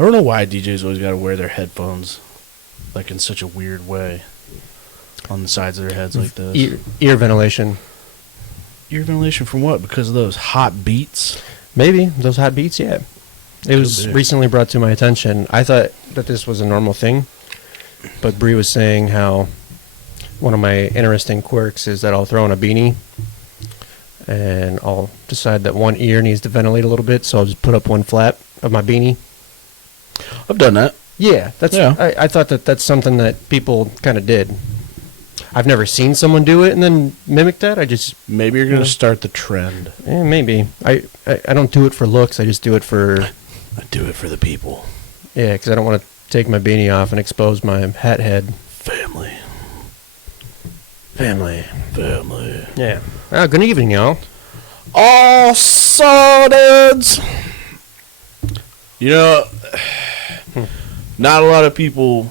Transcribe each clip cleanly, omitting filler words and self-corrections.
I don't know why DJs always got to wear their headphones like in such a weird way on the sides of their heads like this. Ear ventilation. Ear ventilation from what? Because of those hot beats? Maybe. Those hot beats, yeah. It was recently brought to my attention. I thought that this was a normal thing, but Bree was saying how one of my interesting quirks is that I'll throw on a beanie and I'll decide that one ear needs to ventilate a little bit, so I'll just put up one flap of my beanie. I've done that. Yeah, I thought that that's something that people kind of did. I've never seen someone do it and then mimic that. Maybe you're going to start the trend. Yeah, maybe. I don't do it for looks. I just do it for... I do it for the people. Yeah, because I don't want to take my beanie off and expose my hat head. Family. Yeah. Good evening, y'all. All sorted. You know, not a lot of people...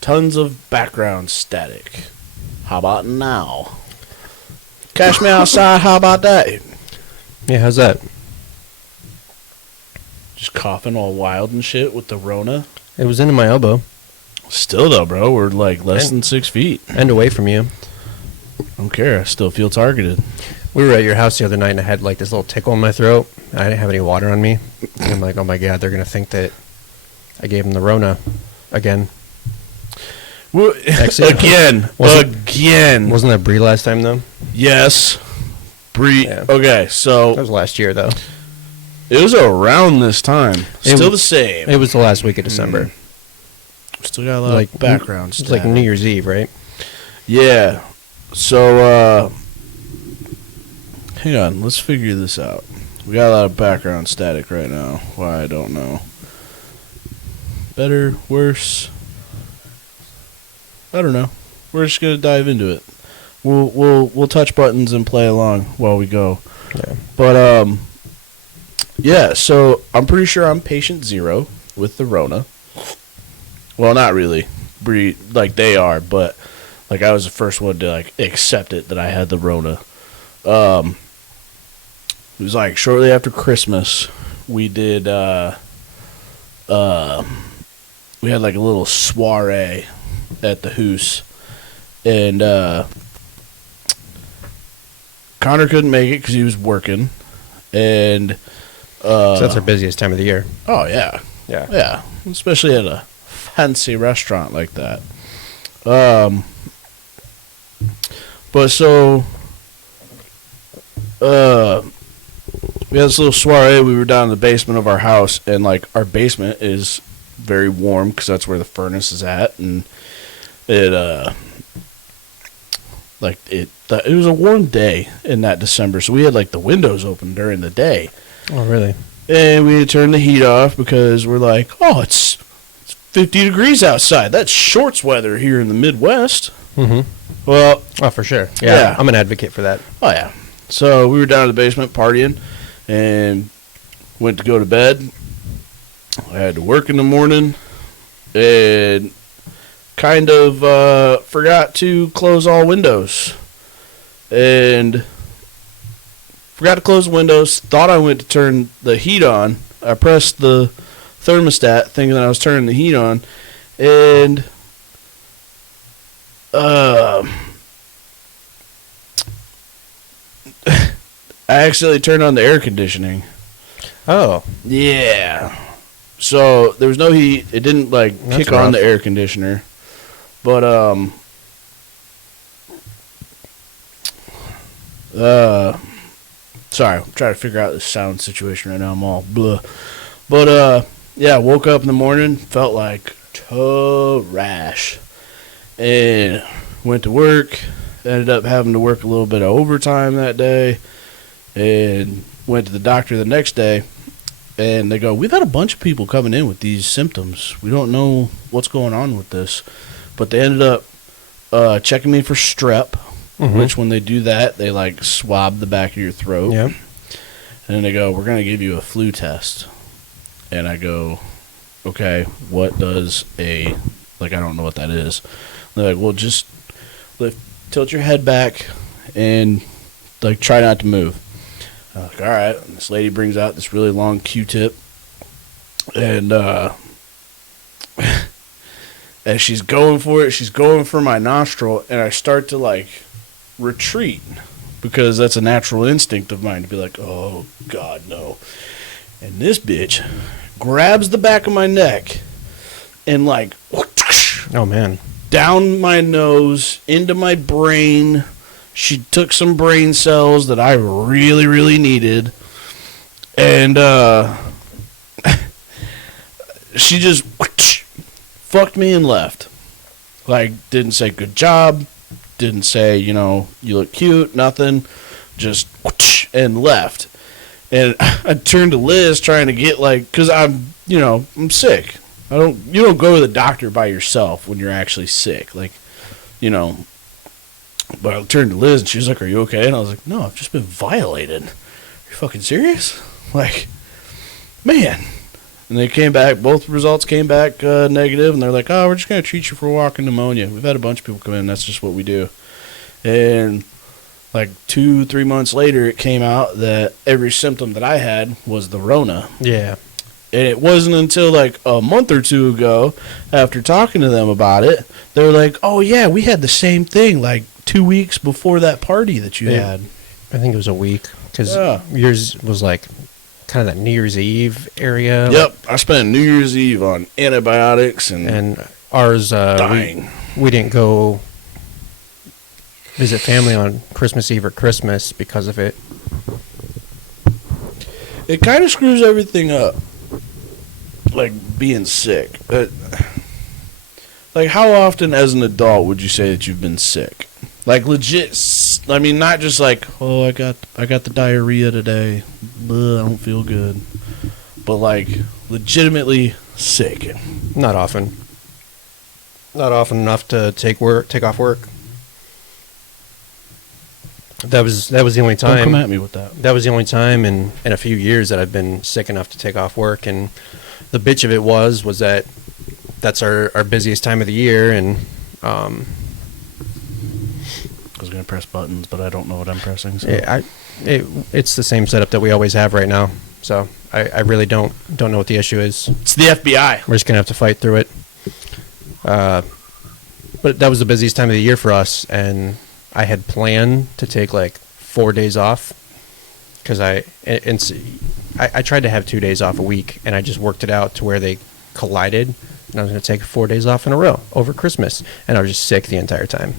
Tons of background static. How about now? Catch me outside, how about that? Yeah, how's that? Just coughing all wild and shit with the Rona. It was into my elbow. Still though, bro, we're like less than 6 feet. And away from you. I don't care, I still feel targeted. We were at your house the other night and I had like this little tickle in my throat. I didn't have any water on me. And I'm like, oh my God, they're going to think that I gave them the Rona again. Well, Actually, again. Wasn't that Bree last time, though? Yes. Bree. Yeah. Okay, so... That was last year, though. It was around this time. Still the same. It was the last week of December. Still got a lot of background stuff. It's like New Year's Eve, right? Yeah. So, hang on. Let's figure this out. We got a lot of background static right now. Why, I don't know. Better, worse... I don't know. We're just gonna dive into it. We'll touch buttons and play along while we go. Yeah. But yeah. So I'm pretty sure I'm patient 0 with the Rona. Well, not really. Like they are, but like I was the first one to like accept it that I had the Rona. It was like shortly after Christmas. We did. We had like a little soiree at the house, and Connor couldn't make it because he was working, and so that's our busiest time of the year. Oh yeah, especially at a fancy restaurant like that. But so we had this little soiree. We were down in the basement of our house, and like our basement is very warm because that's where the furnace is at, and it was a warm day in that December, so we had like the windows open during the day. Oh, really? And we had turned the heat off because we're like, oh, it's 50 degrees outside. That's shorts weather here in the Midwest. Mm-hmm. Well, oh, for sure. Yeah, I'm an advocate for that. Oh yeah. So we were down in the basement partying, and went to go to bed. I had to work in the morning, and kind of forgot to close all windows. And forgot to close the windows. Thought I went to turn the heat on. I pressed the thermostat thinking that I was turning the heat on. And I accidentally turned on the air conditioning. Oh. Yeah. So there was no heat. It didn't kick on the air conditioner. But sorry, I'm trying to figure out the sound situation right now. I'm all blah. But yeah, woke up in the morning, felt like trash, and went to work. Ended up having to work a little bit of overtime that day, and went to the doctor the next day. And they go, we've had a bunch of people coming in with these symptoms. We don't know what's going on with this. But they ended up checking me for strep, which when they do that, they swab the back of your throat. Yeah. And then they go, we're going to give you a flu test. And I go, okay, what does I don't know what that is. And they're like, well, just tilt your head back and try not to move. I'm like, all right. And this lady brings out this really long Q-tip And as she's going for it, she's going for my nostril, and I start to like retreat because that's a natural instinct of mine to be like, oh God, no. And this bitch grabs the back of my neck and like, oh man, down my nose into my brain. She took some brain cells that I really, really needed, and she just fucked me and left. Like, didn't say good job, didn't say, you know, you look cute, nothing, just and left. And I turned to Liz trying to get, like, because I'm sick. You don't go to the doctor by yourself when you're actually sick. Like, you know, but I turned to Liz and she was like, are you okay? And I was like, no, I've just been violated. Are you fucking serious? Like, man. And they came back, both results came back negative, and they're like, oh, we're just going to treat you for walking pneumonia. We've had a bunch of people come in, that's just what we do. And like 2-3 months later, it came out that every symptom that I had was the Rona. Yeah. And it wasn't until like a month or two ago, after talking to them about it, they were like, oh yeah, we had the same thing like 2 weeks before that party that you had. I think it was a week, because yours was like kind of that New Year's Eve area. Yep, I spent New Year's Eve on antibiotics and ours, dying. We didn't go visit family on Christmas Eve or Christmas because of it. It kind of screws everything up, like being sick. Like, how often as an adult would you say that you've been sick? Like, legit, I mean, not just like, oh, I got the diarrhea today, I don't feel good, but like, legitimately sick. Not often. Not often enough to take off work. That was the only time. Don't come at me with that. That was the only time in a few years that I've been sick enough to take off work, and the bitch of it was that that's our busiest time of the year, and I was gonna press buttons, but I don't know what I'm pressing. So. It's the same setup that we always have right now. So I really don't know what the issue is. It's the FBI. We're just gonna have to fight through it. But that was the busiest time of the year for us, and I had planned to take like 4 days off because I tried to have 2 days off a week, and I just worked it out to where they collided, and I was going to take 4 days off in a row over Christmas, and I was just sick the entire time.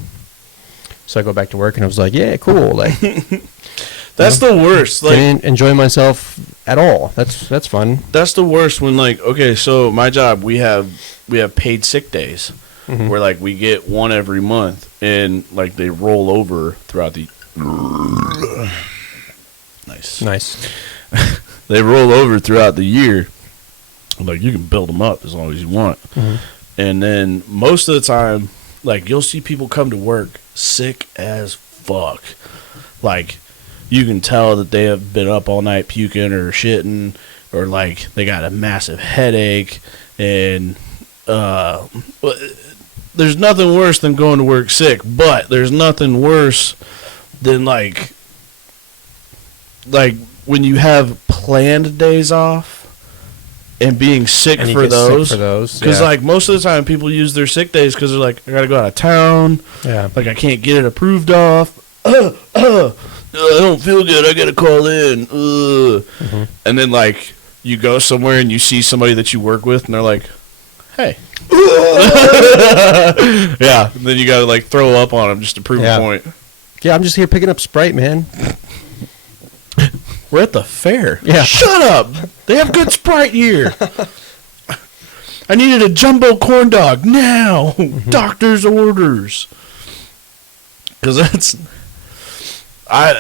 So I go back to work, and I was like, yeah, cool. Like, that's the worst. Like, didn't enjoy myself at all. That's fun. That's the worst when, like, okay, so my job, we have paid sick days. Mm-hmm. Where, like, we get one every month, and, like, they roll over throughout the... Nice. They roll over throughout the year. Like, you can build them up as long as you want. Mm-hmm. And then most of the time, like, you'll see people come to work sick as fuck. Like, you can tell that they have been up all night puking or shitting, or, like, they got a massive headache, and... there's nothing worse than going to work sick, but there's nothing worse than like when you have planned days off and being sick for those. Because like most of the time people use their sick days because they're like, I gotta go out of town. Yeah. Like I can't get it approved off. I don't feel good. I gotta call in. Mm-hmm. And then like you go somewhere and you see somebody that you work with and they're like, hey. Yeah, and then you gotta like throw up on them just to prove a point. Yeah, I'm just here picking up Sprite, man. We're at the fair. Yeah. Shut up. They have good Sprite here. I needed a jumbo corn dog now. Mm-hmm. Doctor's orders. Because that's... I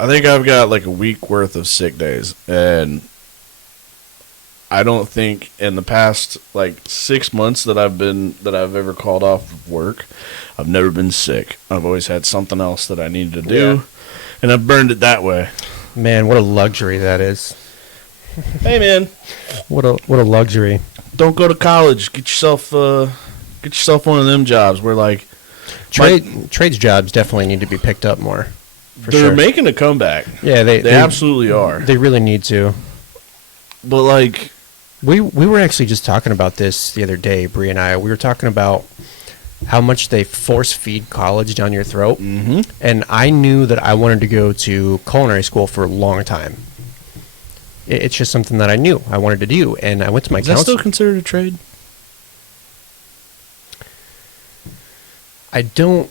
think I've got like a week worth of sick days, and I don't think in the past like 6 months that I've ever called off of work, I've never been sick. I've always had something else that I needed to do, and I've burned it that way. Man, what a luxury that is. Hey, man, what a luxury. Don't go to college. Get yourself one of them jobs where like trades jobs definitely need to be picked up more. They're making a comeback. Yeah, they absolutely are. They really need to. But like, We were actually just talking about this the other day, Bree and I. We were talking about how much they force feed college down your throat. Mm-hmm. And I knew that I wanted to go to culinary school for a long time. It's just something that I knew I wanted to do. And I went to my counselor. Is that still considered a trade? I don't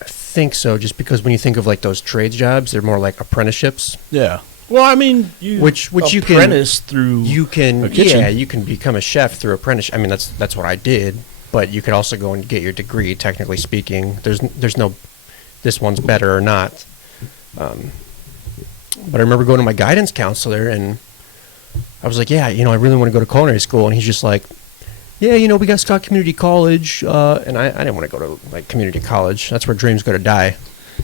think so, just because when you think of like those trades jobs, they're more like apprenticeships. Yeah. Well, I mean, which you can apprentice through you can a kitchen. Yeah, you can become a chef through apprenticeship. I mean, that's what I did. But you could also go and get your degree. Technically speaking, there's no this one's better or not. But I remember going to my guidance counselor and I was like, yeah, I really want to go to culinary school, and he's just like, yeah, we got Scott Community College, and I didn't want to go to like community college. That's where dreams go to die.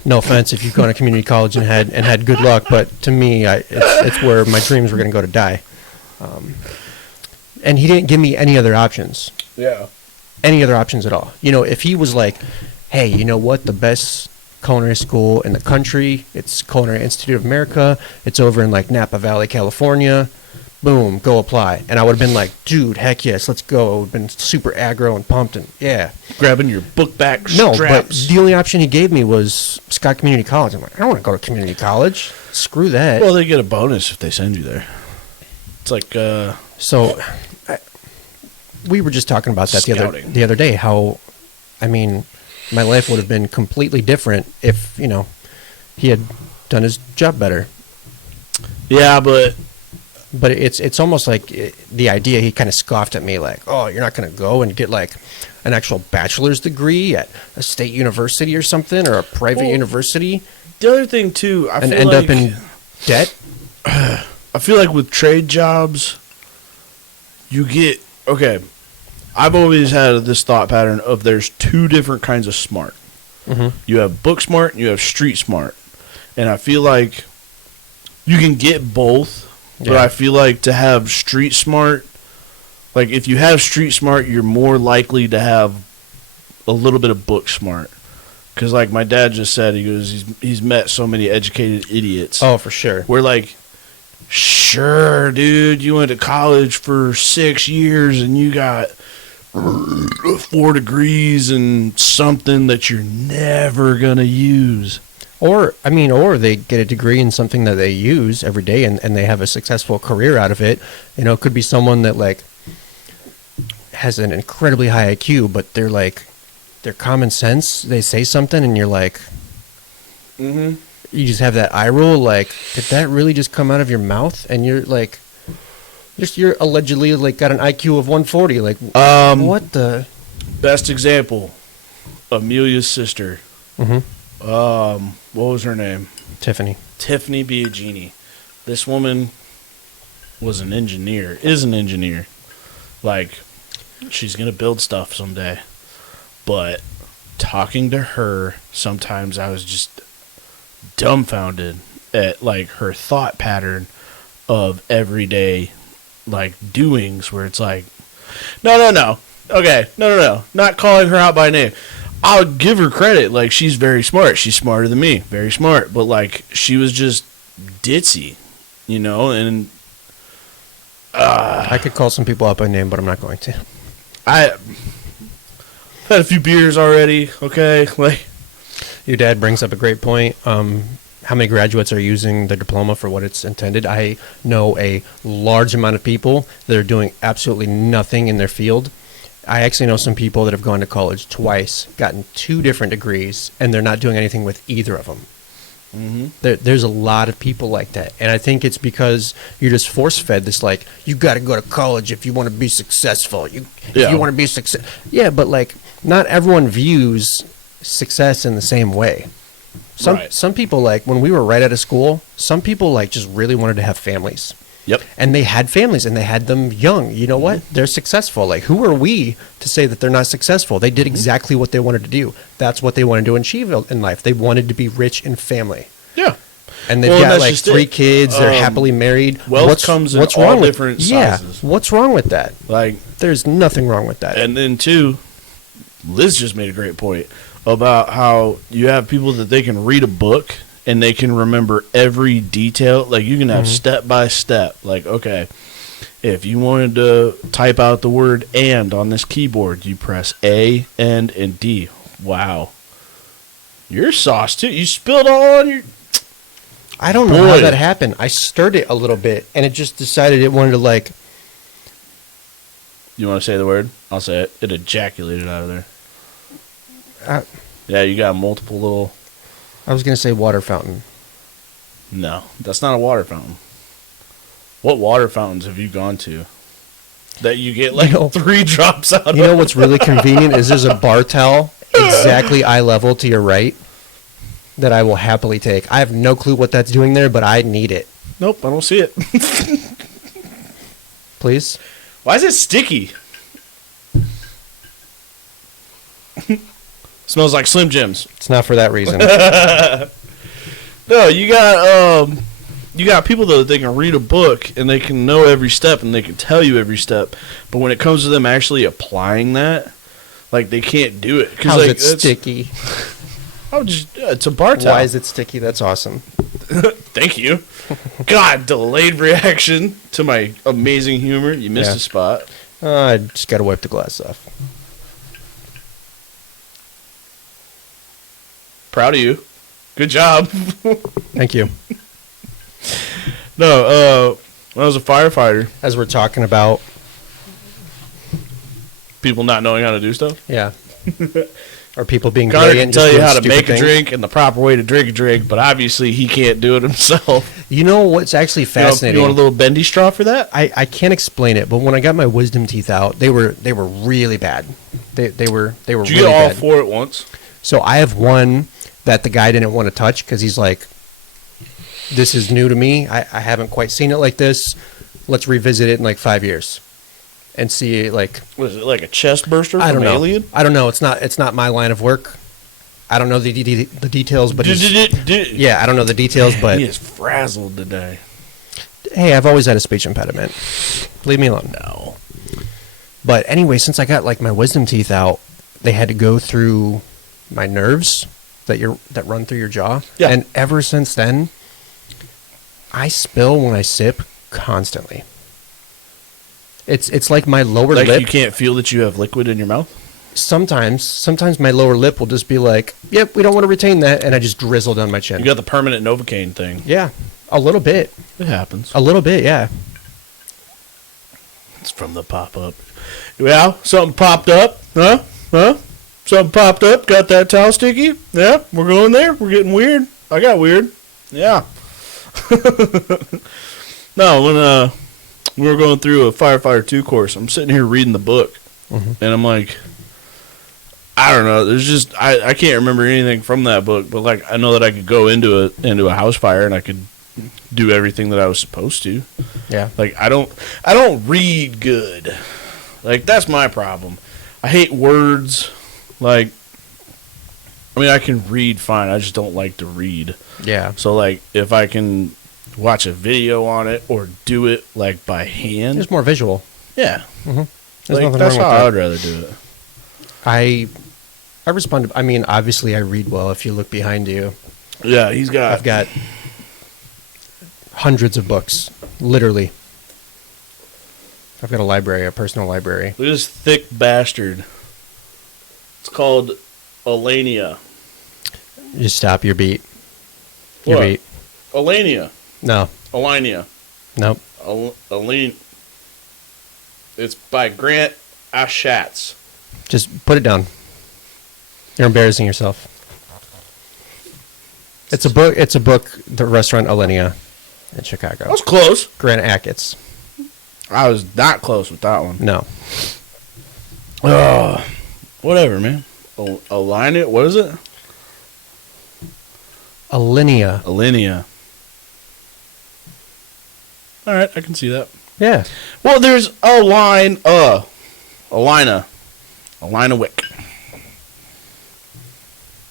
No offense if you've gone to community college and had good luck, but to me, it's where my dreams were going to go to die. And he didn't give me any other options. Yeah. Any other options at all. If he was like, hey, you know what, the best culinary school in the country, it's Culinary Institute of America, it's over in like Napa Valley, California, boom, go apply. And I would have been like, dude, heck yes, let's go. I would have been super aggro and pumped, and yeah. Grabbing your book back No, straps. but the only option he gave me was Scott Community College. I'm like, I don't want to go to community college. Screw that. Well, they get a bonus if they send you there. It's like, we were just talking about that the other day, how, I mean, my life would have been completely different if, he had done his job better. Yeah, but it's almost like the idea, he kind of scoffed at me like, oh, you're not going to go and get like an actual bachelor's degree at a state university or something, or a private university. The other thing too, I and feel end like, up in debt. I feel like with trade jobs, you get, okay, I've always had this thought pattern of there's two different kinds of smart. Mm-hmm. You have book smart and you have street smart. And I feel like you can get both, but I feel like to have street smart, like if you have street smart, you're more likely to have a little bit of book smart. Because like my dad just said, he goes, he's met so many educated idiots. Oh, for sure. We're like, sure, dude, you went to college for 6 years and you got 4 degrees and something that you're never going to use. Or they get a degree in something that they use every day and they have a successful career out of it. It could be someone that like has an incredibly high IQ, but they're like, their common sense, they say something and you're like, you just have that eye roll, like, did that really just come out of your mouth? And you're like, you're allegedly like got an IQ of 140. Like, what the? Best example, Amelia's sister. Mm-hmm. What was her name? Tiffany Biagini. This woman is an engineer. Like, she's going to build stuff someday. But talking to her, sometimes I was just dumbfounded at, like, her thought pattern of everyday, like, doings where it's like, no. Okay, no. Not calling her out by name. I'll give her credit. Like, she's very smart. She's smarter than me. Very smart. But, like, she was just ditzy, and I could call some people out by name, but I'm not going to. I've had a few beers already, okay? Like, your dad brings up a great point. How many graduates are using the diploma for what it's intended? I know a large amount of people that are doing absolutely nothing in their field. I actually know some people that have gone to college twice, gotten 2 different degrees, and they're not doing anything with either of them. Mm-hmm. There's a lot of people like that, and I think it's because you're just force-fed this, like, you got to go to college if you want to be successful. If you want to be yeah, but like, not everyone views success in the same way. Some people, like, when we were right out of school, some people like just really wanted to have families. Yep. And they had families, and they had them young. You know what? They're successful. Like, who are we to say that they're not successful? They did exactly what they wanted to do. That's what they wanted to achieve in life. They wanted to be rich in family. Yeah. And they've got like 3 kids. They're happily married. Wealth comes in all different sizes. Yeah. What's wrong with that? Like, there's nothing wrong with that. And then, too, Liz just made a great point about how you have people that they can read a book and they can remember every detail. Like, you can have step by step. Like, okay, If you wanted to type out the word "and" on this keyboard, you press A, N, and D. Wow. Your sauce, too. You spilled all on your... I don't know how that happened. I stirred it a little bit, and it just decided it wanted to, like... You want to say the word? I'll say it. It ejaculated out of there. Yeah, you got multiple little... I was going to say water fountain. No, that's not a water fountain. What water fountains have you gone to that you get like 3 drops out of? You know what's really convenient is there's a bar towel exactly eye level to your right that I will happily take. I have no clue what that's doing there, but I need it. Nope, I don't see it. Please? Why is it sticky? Smells like Slim Jims. It's not for that reason. No, you got people that they can read a book and they can know every step and they can tell you every step. But when it comes to them actually applying that, like they can't do it. How's it sticky? It's a bar towel. Why is it sticky? That's awesome. Thank you. God, delayed reaction to my amazing humor. You missed a spot. I just got to wipe the glass off. Proud of you. Good job. Thank you. No, when I was a firefighter. As we're talking about People not knowing how to do stuff? Yeah. Or people being Connor brilliant. can tell you how to make things. a drink and the proper way to drink a drink, but obviously he can't do it himself. You know what's actually fascinating? You want a little bendy straw for that? I can't explain it, but when I got my wisdom teeth out, they were really bad. They were Did you really get all bad. 4 at once? So I have one that the guy didn't want to touch because he's like, this is new to me. I haven't quite seen it like this. Let's revisit it in like 5 years and see like. Was it like a chest burster I from don't know. Alien? I don't know. It's not my line of work. I don't know the details, but yeah, I don't know the details, but he is frazzled today. Hey, I've always had a speech impediment. Leave me alone. No. But anyway, since I got like my wisdom teeth out, they had to go through my nerves that run through your jaw. Yeah. And ever since then, I spill when I sip constantly. It's like my lower Like lip. you can't feel that you have liquid in your mouth? Sometimes my lower lip will just be like, yep, we don't want to retain that, and I just drizzle down my chin. You got the permanent Novocaine thing. Yeah, a little bit. It happens. A little bit, yeah. It's from the pop-up. Yeah, something popped up. Huh? Something popped up. Got that towel sticky? Yeah, we're going there. We're getting weird. I got weird. Yeah. No, when we were going through a Firefighter 2 course, I'm sitting here reading the book, and I'm like, I don't know. There's just I can't remember anything from that book, but like I know that I could go into a house fire and I could do everything that I was supposed to. Yeah. Like I don't read good. Like that's my problem. I hate words. Like I mean I can read fine. I just don't like to read. Yeah. So like if I can watch a video on it or do it like by hand. It's more visual. Yeah. Mm-hmm. Like, that's how I'd rather do it. I respond to, I mean, obviously I read well if you look behind you. Yeah, I've got hundreds of books, literally. I've got a library, a personal library. Look at this thick bastard. It's called Alania. Just stop your beat. What? Your beat. Alania. No. Alania. Nope. Alania. It's by Grant Ashatz. Just put it down. You're embarrassing yourself. It's a book. It's a book. The restaurant Alenia in Chicago. I was close. Grant Achatz. I was not close with that one. No. Whatever, man. Alania. What is it? Alenia. Alenia. All right, I can see that. Yeah. Well, there's Alina Wick.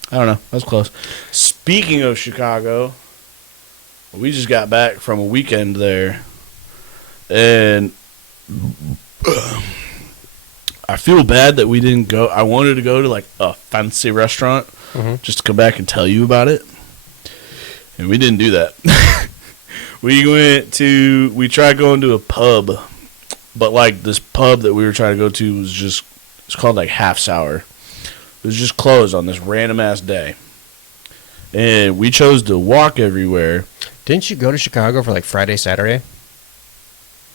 I don't know. That was close. Speaking of Chicago, we just got back from a weekend there, and I feel bad that we didn't go. I wanted to go to like a fancy restaurant just to come back and tell you about it, and we didn't do that. We tried going to a pub But like this pub that we were trying to go to it's called like Half Sour. It was just closed on this random ass day. And we chose to walk everywhere. Didn't you go to Chicago for like Friday, Saturday?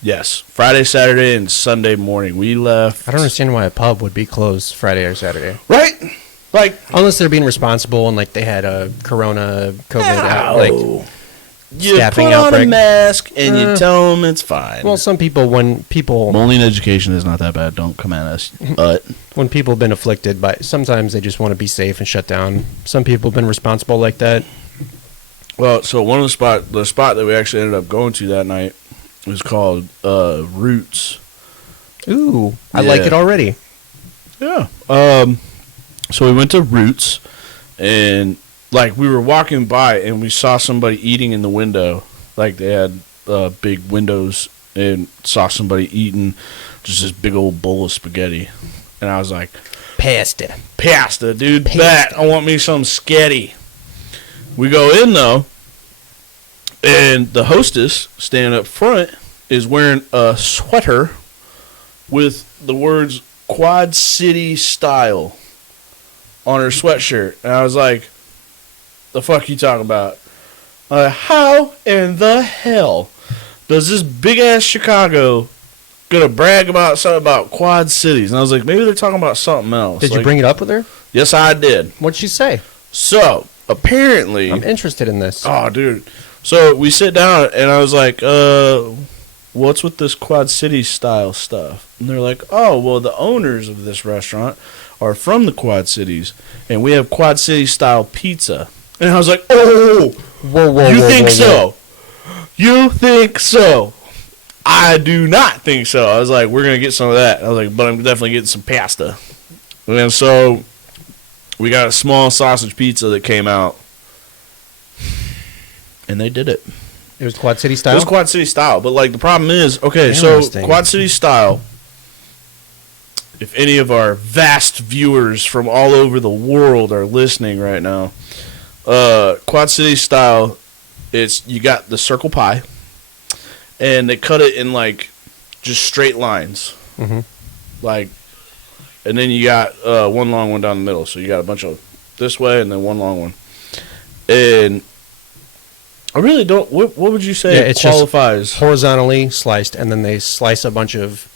Yes. Friday, Saturday, and Sunday morning. We left. I don't understand why a pub would be closed Friday or Saturday. Right? Like, unless they're being responsible and like they had a Corona, COVID, like you staffing put on outbreak. a mask and you tell them it's fine. Well, some people, when people Moline education is not that bad. Don't come at us. when people have been afflicted by, sometimes they just want to be safe and shut down. Some people have been responsible like that. Well, so one of the spot that we actually ended up going to that night was called Roots. Ooh, I like it already. Yeah. So we went to Roots, and like we were walking by, and we saw somebody eating in the window. Like they had big windows, and saw somebody eating just this big old bowl of spaghetti, and I was like, "Pasta, dude, that I want me some sketty." We go in though, and the hostess standing up front is wearing a sweater with the words Quad City Style on her sweatshirt. And I was like, the fuck you talking about? How in the hell does this big ass Chicago gonna brag about something about Quad Cities? And I was like, maybe they're talking about something else. Did you bring it up with her? Yes, I did. What'd she say? So apparently, I'm interested in this. Oh, dude. So we sit down, and I was like, what's with this Quad City style stuff? And they're like, oh, well, the owners of this restaurant are from the Quad Cities, and we have Quad City style pizza. And I was like, oh, whoa, you think so? You think so? I do not think so. I was like, we're going to get some of that. I was like, but I'm definitely getting some pasta. And so we got a small sausage pizza that came out, and they did it. It was Quad City style? It was Quad City style, but like the problem is, okay, so Quad City style, if any of our vast viewers from all over the world are listening right now, Quad City style, you got the circle pie, and they cut it in like just straight lines. Mm-hmm. Like, and then you got one long one down the middle, so you got a bunch of this way and then one long one. And I really don't. What would you say it qualifies? Just horizontally sliced, and then they slice a bunch of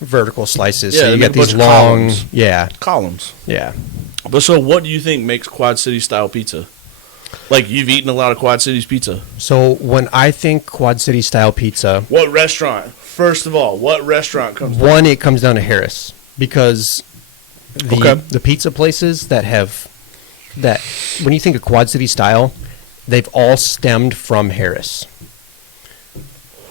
vertical slices. Yeah, so you get these long columns. columns. Yeah. But so, what do you think makes Quad City style pizza? Like, you've eaten a lot of Quad City's pizza. So when I think Quad City style pizza, what restaurant? First of all, what restaurant comes? One, it comes down to Harris, because the pizza places that have that, when you think of Quad City style, they've all stemmed from Harris.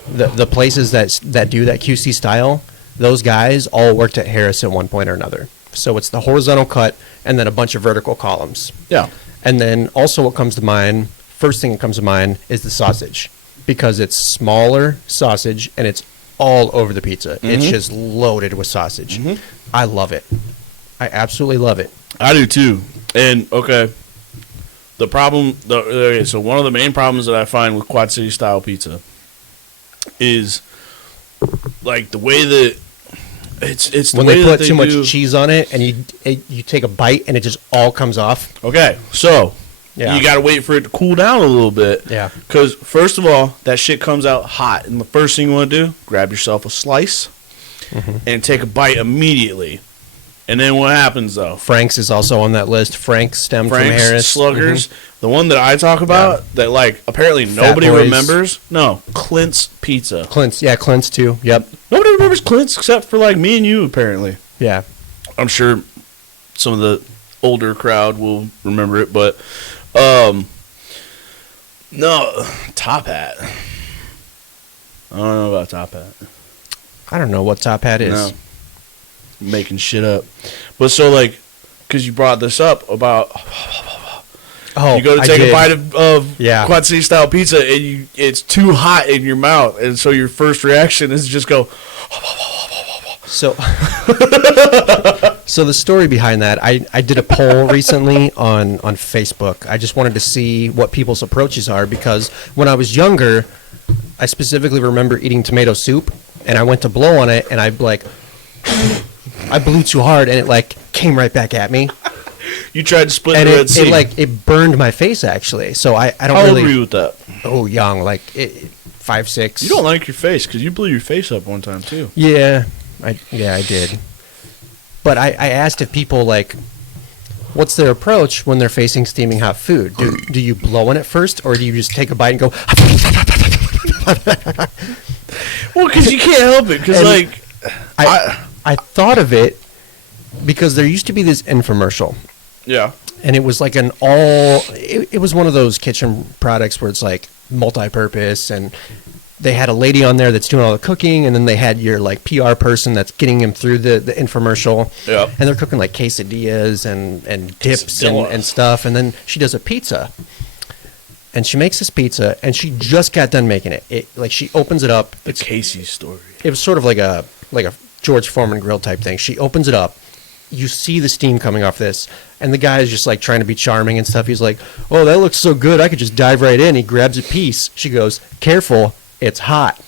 The places that do that QC style, those guys all worked at Harris at one point or another. So it's the horizontal cut and then a bunch of vertical columns. Yeah. And then also what comes to mind, first thing that comes to mind is the sausage, because it's smaller sausage and it's all over the pizza. Mm-hmm. It's just loaded with sausage. Mm-hmm. I love it. I absolutely love it. I do too. And okay, the problem. So one of the main problems that I find with Quad City style pizza is like the way that it's the when way they that put too much cheese on it, and you take a bite and it just all comes off. Okay, so you got to wait for it to cool down a little bit. Yeah. Because first of all, that shit comes out hot, and the first thing you want to do, grab yourself a slice and take a bite immediately. And then what happens, though? Frank's is also on that list. Frank's stemmed from Harris. Sluggers. Mm-hmm. The one that I talk about that, like, apparently nobody remembers. No, Clint's Pizza. Clint's too. Yep. Nobody remembers Clint's except for, like, me and you, apparently. Yeah. I'm sure some of the older crowd will remember it, but, no, Top Hat. I don't know about Top Hat. I don't know what Top Hat is. No. Making shit up. But so, like, because you brought this up about you go to take a bite of Quad City style pizza and it's too hot in your mouth, and so your first reaction is just go so the story behind that, I did a poll recently on Facebook. I just wanted to see what people's approaches are, because when I was younger, I specifically remember eating tomato soup and I went to blow on it, and I blew too hard, and it like came right back at me. You tried to split And the Red Sea. it burned my face actually. So I don't How really. old were you with that? Oh, young, like 5, 6. You don't like your face because you blew your face up one time too. Yeah, I did. But I asked if people like, what's their approach when they're facing steaming hot food? Do you blow on it first, or do you just take a bite and go? Well, because you can't help it. Because like, I thought of it because there used to be this infomercial. Yeah. And it was like it was one of those kitchen products where it's like multi-purpose, and they had a lady on there that's doing all the cooking, and then they had your like PR person that's getting him through the infomercial. Yeah. And they're cooking like quesadillas and dips and stuff. And then she does a pizza. And she makes this pizza, and she just got done making it. Like she opens it up. The Casey story. It was sort of like a George Foreman grill type thing. She opens it up. You see the steam coming off this, and the guy is just like trying to be charming and stuff. He's like, "Oh, that looks so good. I could just dive right in." He grabs a piece. She goes, "Careful, it's hot."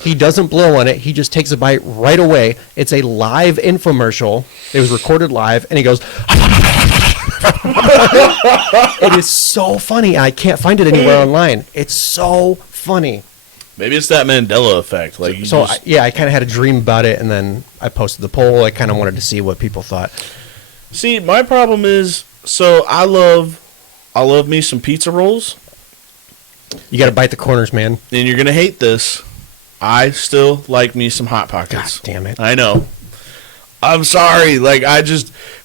He doesn't blow on it. He just takes a bite right away. It's a live infomercial. It was recorded live, and he goes, it is so funny. I can't find it anywhere online. It's so funny. Maybe it's that Mandela effect. Like, I kind of had a dream about it, and then I posted the poll. I kind of wanted to see what people thought. See, my problem is, so I love me some pizza rolls. You got to bite the corners, man. And you're gonna hate this. I still like me some Hot Pockets. God damn it! I know. I'm sorry. Like,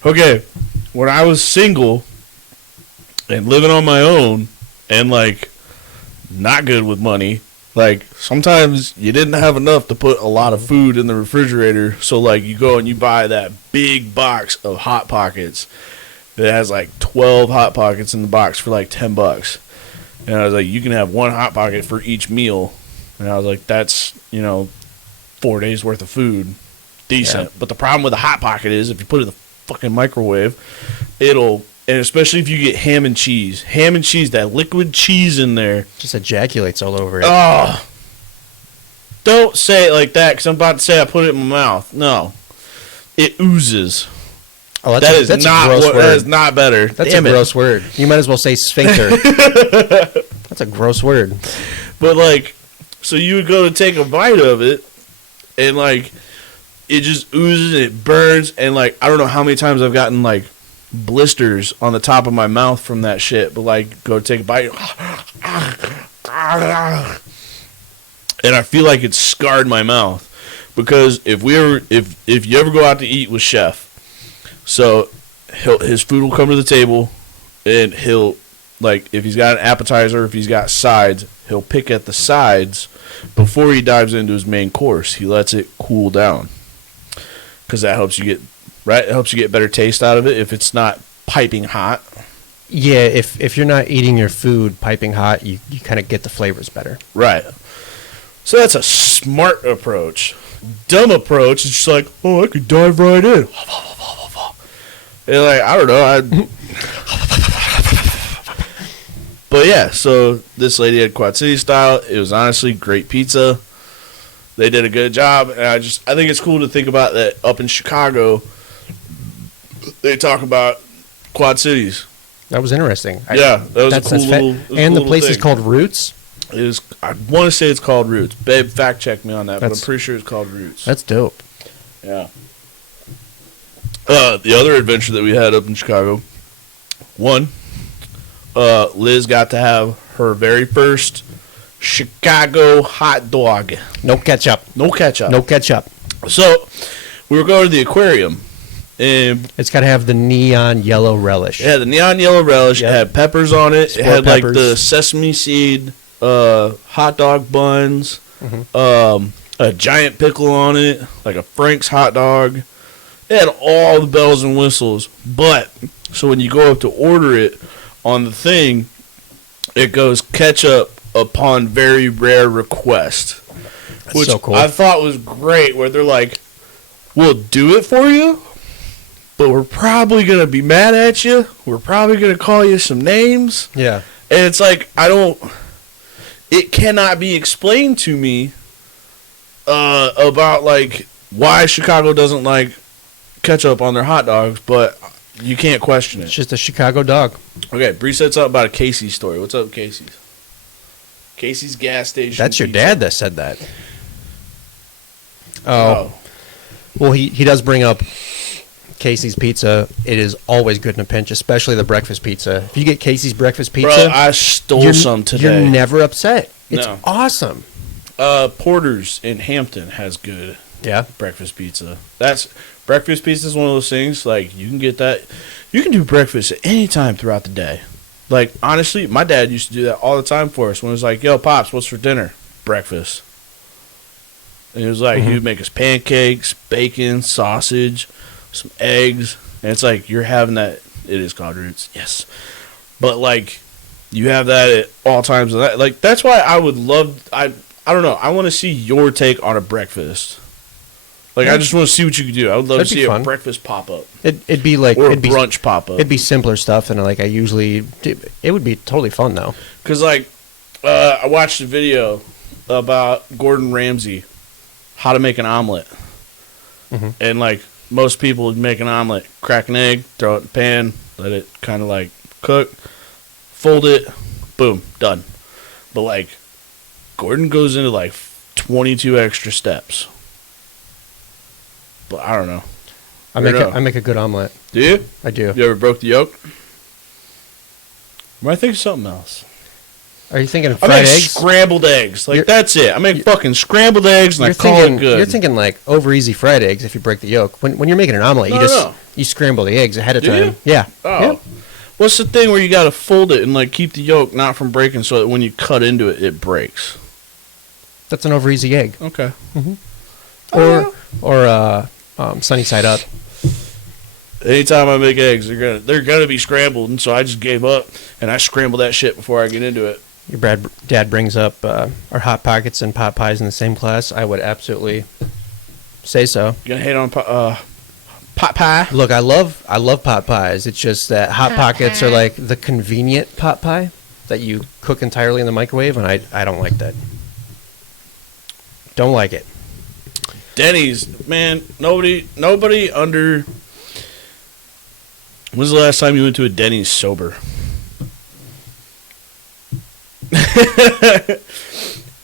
okay. When I was single and living on my own and like not good with money. Like, sometimes you didn't have enough to put a lot of food in the refrigerator, so, like, you go and you buy that big box of Hot Pockets that has, like, 12 Hot Pockets in the box for, like, $10. And I was like, you can have one Hot Pocket for each meal. And I was like, that's, 4 days worth of food. Decent. Yeah. But the problem with a Hot Pocket is if you put it in the fucking microwave, and especially if you get ham and cheese, that liquid cheese in there. Just ejaculates all over it. Oh. Don't say it like that, because I'm about to say I put it in my mouth. No. It oozes. Oh, that's a gross word. That is not better. That's a gross word. You might as well say sphincter. That's a gross word. But, like, so you would go to take a bite of it, and, like, it just oozes, it burns, and, like, I don't know how many times I've gotten, like, blisters on the top of my mouth from that shit, but like go take a bite and I feel like it's scarred my mouth, because if you ever go out to eat with Chef, so his food will come to the table, and he'll, like, if he's got an appetizer, if he's got sides, he'll pick at the sides before he dives into his main course. He lets it cool down, because that helps you get It helps you get better taste out of it if it's not piping hot. Yeah, if you're not eating your food piping hot, you kind of get the flavors better. Right. So that's a smart approach. Dumb approach is just like, oh, I could dive right in. And like, I don't know. But yeah, so this lady had Quad City style. It was honestly great pizza. They did a good job. And I think it's cool to think about that up in Chicago. They talk about Quad Cities. That was interesting. That was a cool little thing. And the place is called Roots? I want to say it's called Roots. Babe, fact check me on that, but I'm pretty sure it's called Roots. That's dope. Yeah. The other adventure that we had up in Chicago, Liz got to have her very first Chicago hot dog. No ketchup. No ketchup. No ketchup. So, we were going to the aquarium. And it's got to have the neon yellow relish. Yeah, the neon yellow relish. Yep. It had peppers on it. It had peppers. Like the sesame seed hot dog buns, a giant pickle on it, like a Frank's hot dog. It had all the bells and whistles. But, so when you go up to order it on the thing, it goes ketchup upon very rare request. That's which so cool. I thought was great, where they're like, we'll do it for you, but we're probably going to be mad at you. We're probably going to call you some names. Yeah. And it's like, it cannot be explained to me about like why Chicago doesn't like ketchup on their hot dogs, but you can't question It's it. just a Chicago dog. Okay, Bree said something about a Casey's story. What's up, Casey's? Casey's gas station. That's your pizza. dad that said that. Oh. Well, he does bring up Casey's Pizza. It is always good in a pinch, especially the breakfast pizza. If you get Casey's breakfast pizza, Bro, I stole some today. You're never upset. It's No. awesome. Porter's in Hampton has good breakfast pizza. Breakfast pizza is one of those things, like, you can get that. You can do breakfast at any time throughout the day. Like, honestly, my dad used to do that all the time for us when it was like, yo, Pops, what's for dinner? Breakfast. And it was like, he would make us pancakes, bacon, sausage, some eggs. And it's like, you're having that. It is called Roots, yes. But, like, you have that at all times. Like, that's why I would love, I don't know, I want to see your take on a breakfast. Like, I just want to see what you could do. I would love to see a breakfast pop-up. It'd be like... Or a brunch pop-up. It'd be simpler stuff than, like, I usually do. It would be totally fun, though. Because, like, I watched a video about Gordon Ramsay, how to make an omelet. And, like, most people would make an omelet, crack an egg, throw it in the pan, let it kind of, like, cook, fold it, boom, done. But, like, Gordon goes into, like, 22 extra steps. But I don't know. I make a good omelet. Do you? I do. You ever broke the yolk? Or I think something else. Are you thinking I fried make eggs? Scrambled eggs. Like, that's it. I make fucking scrambled eggs, and I call it good. You're thinking, like, over easy fried eggs if you break the yolk. When you're making an omelet, you scramble the eggs ahead of time. You? Yeah. Oh. Yeah. What's the thing where you got to fold it and, like, keep the yolk not from breaking so that when you cut into it, it breaks? That's an over easy egg. Okay. Or sunny side up. Anytime I make eggs, they're gonna be scrambled, and so I just gave up and I scramble that shit before I get into it. Your dad brings up our Hot Pockets and pot pies in the same class. I would absolutely say so. You gonna hate on pot pie? Look, I love pot pies. It's just that Hot Pockets are like the convenient pot pie that you cook entirely in the microwave, and I don't like that. Don't like it. Denny's, man, nobody under... When's the last time you went to a Denny's sober?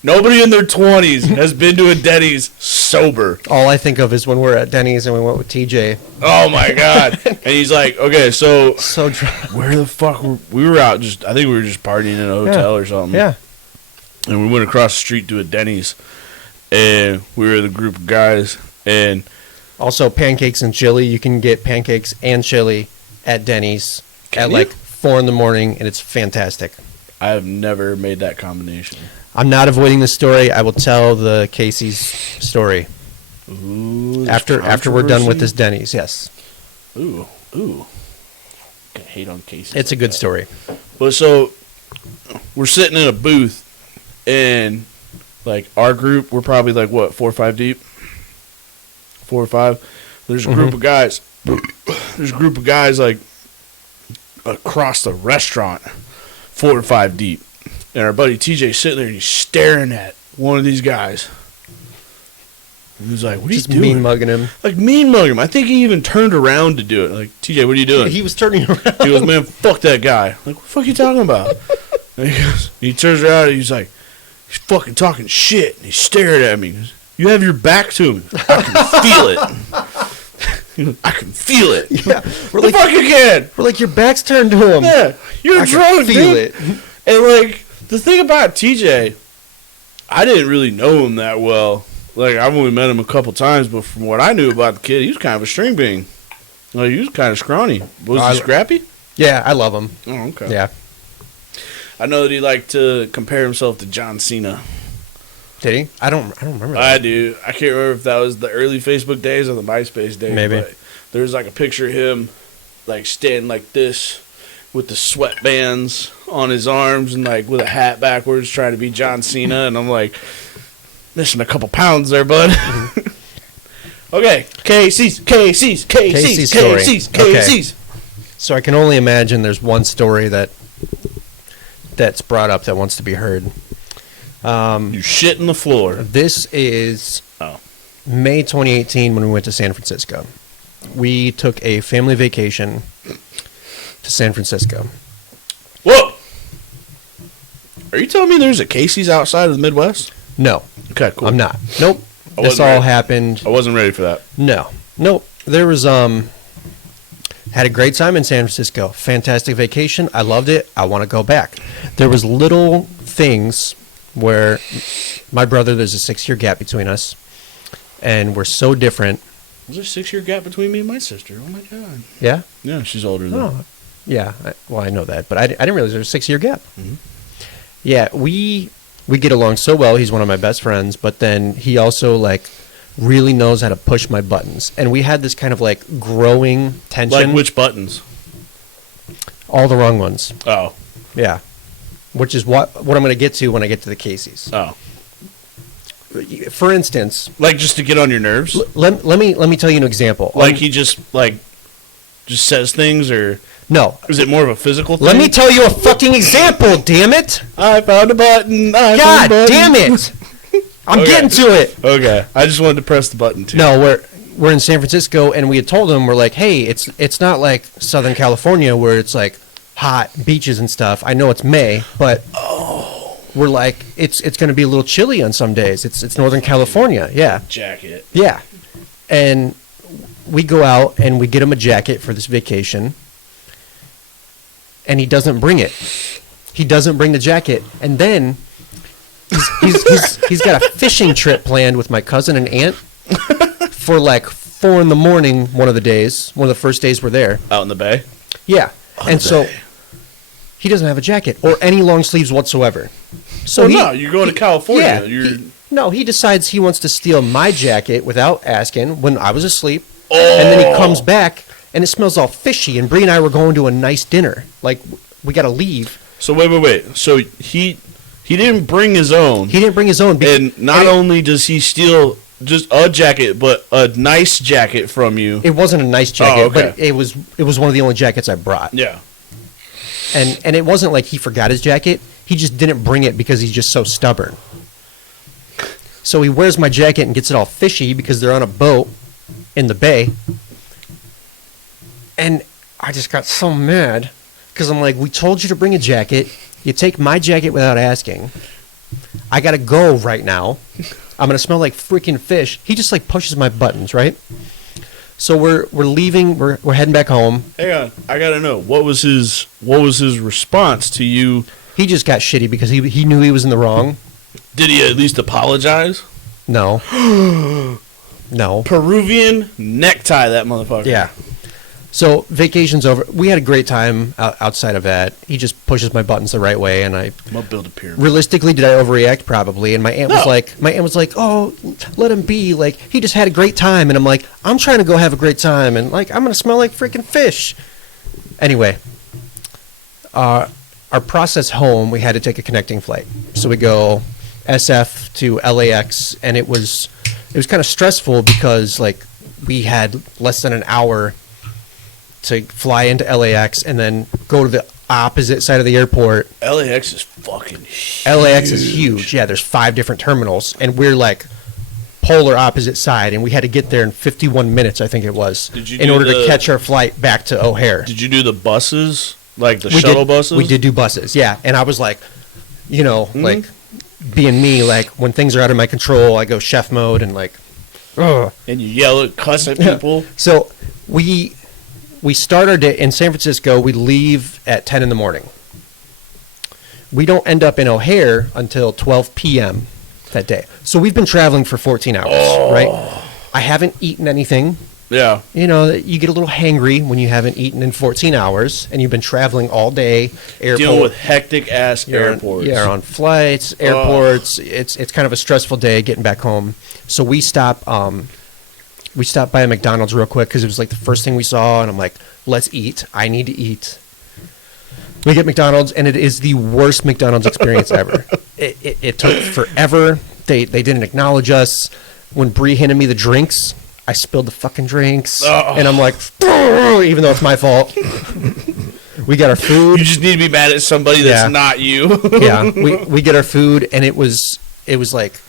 Nobody in their 20s has been to a Denny's sober. All I think of is when we're at Denny's and we went with TJ. Oh, my God. And he's like, okay, so drunk. Where the fuck we were out? I think we were just partying in a hotel or something. Yeah. And we went across the street to a Denny's. And we were the group of guys. And also, pancakes and chili. You can get pancakes and chili at Denny's at like 4 in the morning, and it's fantastic. I have never made that combination. I'm not avoiding the story. I will tell the Casey's story. Ooh, after we're done with this Denny's, yes. Ooh. I hate on Casey's. It's a good story. But so, we're sitting in a booth, and like our group, we're probably like, what, 4 or 5 deep? 4 or 5. There's a group of guys. There's a group of guys like across the restaurant, 4 or 5 deep. And our buddy TJ sitting there and he's staring at one of these guys. And he's like, what are you doing? Mean mugging him. Like mean mugging him. I think he even turned around to do it. Like, TJ, what are you doing? He was turning around. He goes, man, fuck that guy. Like, what the fuck are you talking about? And he turns around and he's like, he's fucking talking shit. And he's staring at me. He goes, you have your back to him. I can feel it. I can feel it. Yeah. We're like, fuck you can. We're like, your back's turned to him. Yeah. You're I drunk, can feel dude. it. And like, the thing about TJ, I didn't really know him that well. Like, I've only met him a couple times, but from what I knew about the kid, he was kind of a string bean. Like, he was kind of scrawny. Was he scrappy? Yeah, I love him. Oh, okay. Yeah. I know that he liked to compare himself to John Cena. Did he? I don't remember that. I do. I can't remember if that was the early Facebook days or the MySpace days. Maybe. But there's like a picture of him, like, standing like this with the sweatbands on his arms and, like, with a hat backwards trying to be John Cena. And I'm like, missing a couple pounds there, bud. Okay. Casey's story. Okay. So I can only imagine there's one story that's brought up that wants to be heard. You shit in the floor. This is May 2018 when we went to San Francisco. We took a family vacation to San Francisco. Whoa! Are you telling me there's a Casey's outside of the Midwest? No. Okay, cool. I'm not. Nope. This all happened. I wasn't ready for that. No. Nope. There was, had a great time in San Francisco. Fantastic vacation. I loved it. I want to go back. There was little things where my brother, there's a 6-year gap between us, and we're so different. There's a 6-year gap between me and my sister. Oh, my God. Yeah? Yeah, she's older than Oh, yeah. Well, I know that, but I didn't realize there was a 6-year gap. Mhm. Yeah, we get along so well. He's one of my best friends, but then he also, like, really knows how to push my buttons. And we had this kind of, like, growing tension. Like which buttons? All the wrong ones. Oh. Yeah. Which is what I'm going to get to when I get to the Casey's. Oh. For instance, Like just to get on your nerves? let me tell you an example. Like he just says things, or No. is it more of a physical thing? Let me tell you a fucking example, damn it. I found a button. God damn it. I'm Okay. getting to it. Okay. I just wanted to press the button too. No, we're in San Francisco, and we had told them, we're like, hey, it's not like Southern California where it's like hot beaches and stuff. I know it's May, but we're like, it's going to be a little chilly on some days. It's Northern California, yeah, Jacket. yeah. And we go out and we get him a jacket for this vacation, and he doesn't bring it. He doesn't bring the jacket, and then he's got a fishing trip planned with my cousin and aunt for like 4 a.m. one of the first days we're there. Out in the bay? Yeah. And the so bay. he doesn't have a jacket or any long sleeves whatsoever. So Well, no, you're going to California. Yeah, he decides he wants to steal my jacket without asking when I was asleep. And then he comes back and it smells all fishy, and Bree and I were going to a nice dinner. Like, we got to leave. So wait. So he didn't bring his own. He didn't bring his own. And not only does he steal just a jacket, but a nice jacket from you. It wasn't a nice jacket, Oh, okay. but it was one of the only jackets I brought. Yeah. And it wasn't like he forgot his jacket. He just didn't bring it because he's just so stubborn. So he wears my jacket and gets it all fishy because they're on a boat in the bay. And I just got so mad because I'm like, we told you to bring a jacket. You take my jacket without asking. I got to go right now. I'm going to smell like freaking fish. He just like pushes my buttons, right? So we're leaving. We're heading back home. Hang on, I gotta know what was his response to you? He just got shitty because he knew he was in the wrong. Did he at least apologize? No. No. Peruvian necktie that motherfucker. Yeah. So vacation's over. We had a great time outside of that. He just pushes my buttons the right way, and I'm gonna build a pyramid. realistically, did I overreact? Probably. And my aunt No. was like, oh, let him be. Like, he just had a great time. And I'm like, I'm trying to go have a great time, and like, I'm gonna smell like freaking fish. Anyway, our process home, we had to take a connecting flight. So we go SF to LAX, and it was kind of stressful because like we had less than an hour to fly into LAX and then go to the opposite side of the airport. LAX is fucking huge. LAX is huge. Yeah, there's 5 different terminals, and we're like polar opposite side, and we had to get there in 51 minutes, I think it was, in order to catch our flight back to O'Hare. Did you do the buses, like the shuttle buses? We did do buses, yeah. And I was like, like being me, like when things are out of my control, I go chef mode and like, ugh. And you yell and cuss at people. So we start our day in San Francisco. We leave at 10 in the morning. We don't end up in O'Hare until 12 p.m. that day. So we've been traveling for 14 hours, right? I haven't eaten anything. Yeah. You know, you get a little hangry when you haven't eaten in 14 hours and you've been traveling all day. Dealing with hectic ass airports. You're on flights, airports. It's kind of a stressful day getting back home. So we stopped by a McDonald's real quick because it was like the first thing we saw, and I'm like, let's eat. I need to eat. We get McDonald's, and it is the worst McDonald's experience ever. It took forever. They didn't acknowledge us. When Bree handed me the drinks, I spilled the fucking drinks, and I'm like, even though it's my fault. We got our food. You just need to be mad at somebody that's not you. Yeah, we get our food, and it was like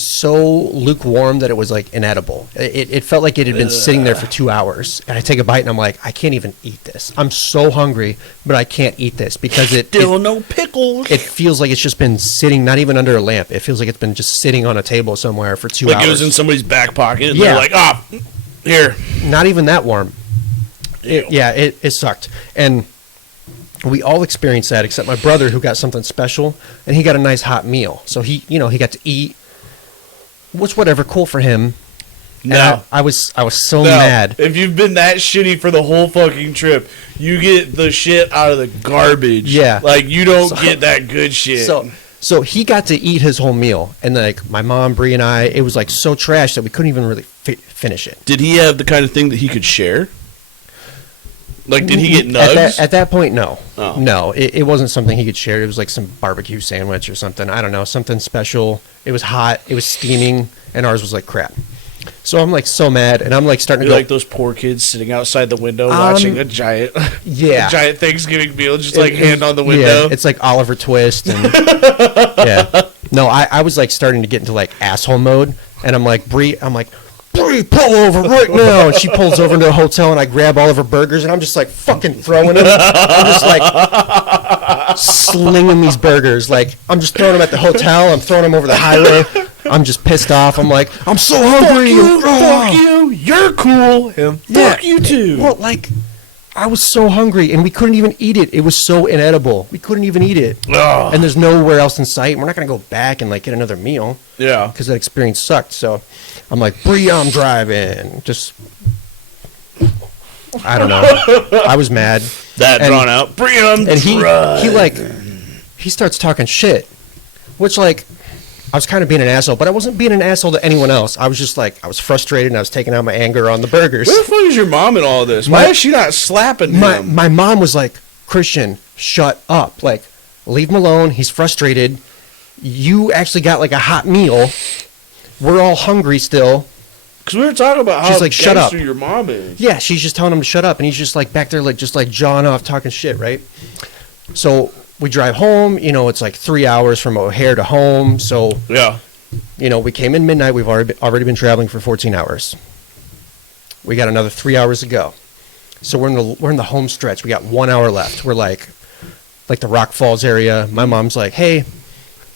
so lukewarm that it was like inedible. It felt like it had been sitting there for 2 hours. And I take a bite and I'm like, I can't even eat this. I'm so hungry, but I can't eat this because still no pickles. It feels like it's just been sitting, not even under a lamp. It feels like it's been just sitting on a table somewhere for 2 hours. Like it was in somebody's back pocket. And they're like, here. Not even that warm. It sucked. And we all experienced that except my brother, who got something special, and he got a nice hot meal. So he got to eat. Was whatever, cool for him. No, I was so mad. If you've been that shitty for the whole fucking trip, you get the shit out of the garbage. Yeah, like you don't get that good shit. So he got to eat his whole meal, and like my mom, Bree, and I, it was like so trash that we couldn't even really finish it. Did he have the kind of thing that he could share? Like, did he get nugs? At that point, no. Oh. No, it wasn't something he could share. It was like some barbecue sandwich or something. I don't know, something special. It was hot. It was steaming, and ours was like crap. So I'm like so mad, and I'm like starting to go like those poor kids sitting outside the window watching a giant, a giant Thanksgiving meal, just like hand on the window. Yeah, it's like Oliver Twist, and yeah. No, I was like starting to get into like asshole mode, and I'm like Bree, pull over right now. And she pulls over into a hotel, and I grab all of her burgers, and I'm just like fucking throwing them. I'm just like slinging these burgers. Like, I'm just throwing them at the hotel. I'm throwing them over the highway. I'm just pissed off. I'm like, I'm so hungry. Fuck you. You're cool. And fuck you too. Well, like, I was so hungry, and we couldn't even eat it. It was so inedible. We couldn't even eat it. Ugh. And there's nowhere else in sight. We're not going to go back and like get another meal. Yeah. Because that experience sucked. So I'm like, Bree, I'm driving. Just, I don't know. I was mad. Drawn out. Bree, I'm driving. He starts talking shit, which like, I was kind of being an asshole, but I wasn't being an asshole to anyone else. I was just like, I was frustrated, and I was taking out my anger on the burgers. Where the fuck is your mom in all this? Why is she not slapping him? My mom was like, Christian, shut up. Like, leave him alone. He's frustrated. You actually got like a hot meal. We're all hungry still. Because we were talking about how like, shut up. Your mom is. Yeah, she's just telling him to shut up, and he's just like back there, like just like jawing off, talking shit, right? So we drive home. It's like 3 hours from O'Hare to home. So yeah, we came in midnight. We've already been traveling for 14 hours. We got another 3 hours to go. So we're in the home stretch. We got 1 hour left. We're like the Rock Falls area. My mom's like, hey,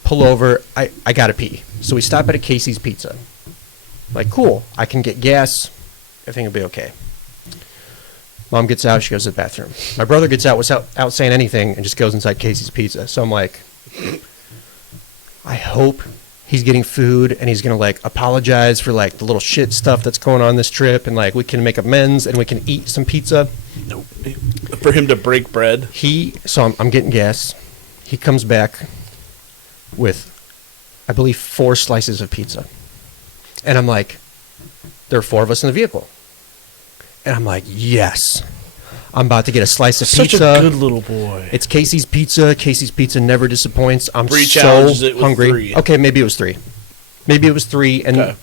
pull over. I gotta pee. So we stop at a Casey's Pizza. Like, cool. I can get gas. Everything will be okay. Mom gets out. She goes to the bathroom. My brother gets out without saying anything and just goes inside Casey's Pizza. So I'm like, I hope he's getting food and he's going to like apologize for like the little shit stuff that's going on this trip, and like we can make amends and we can eat some pizza. Nope. For him to break bread. So I'm getting gas. He comes back with, I believe, 4 slices of pizza. And I'm like, there are 4 of us in the vehicle. And I'm like, yes, I'm about to get a slice of pizza. Such a good little boy. It's Casey's Pizza. Casey's Pizza never disappoints. I'm Bree so hungry. 3. Okay, maybe it was 3. Maybe it was 3. And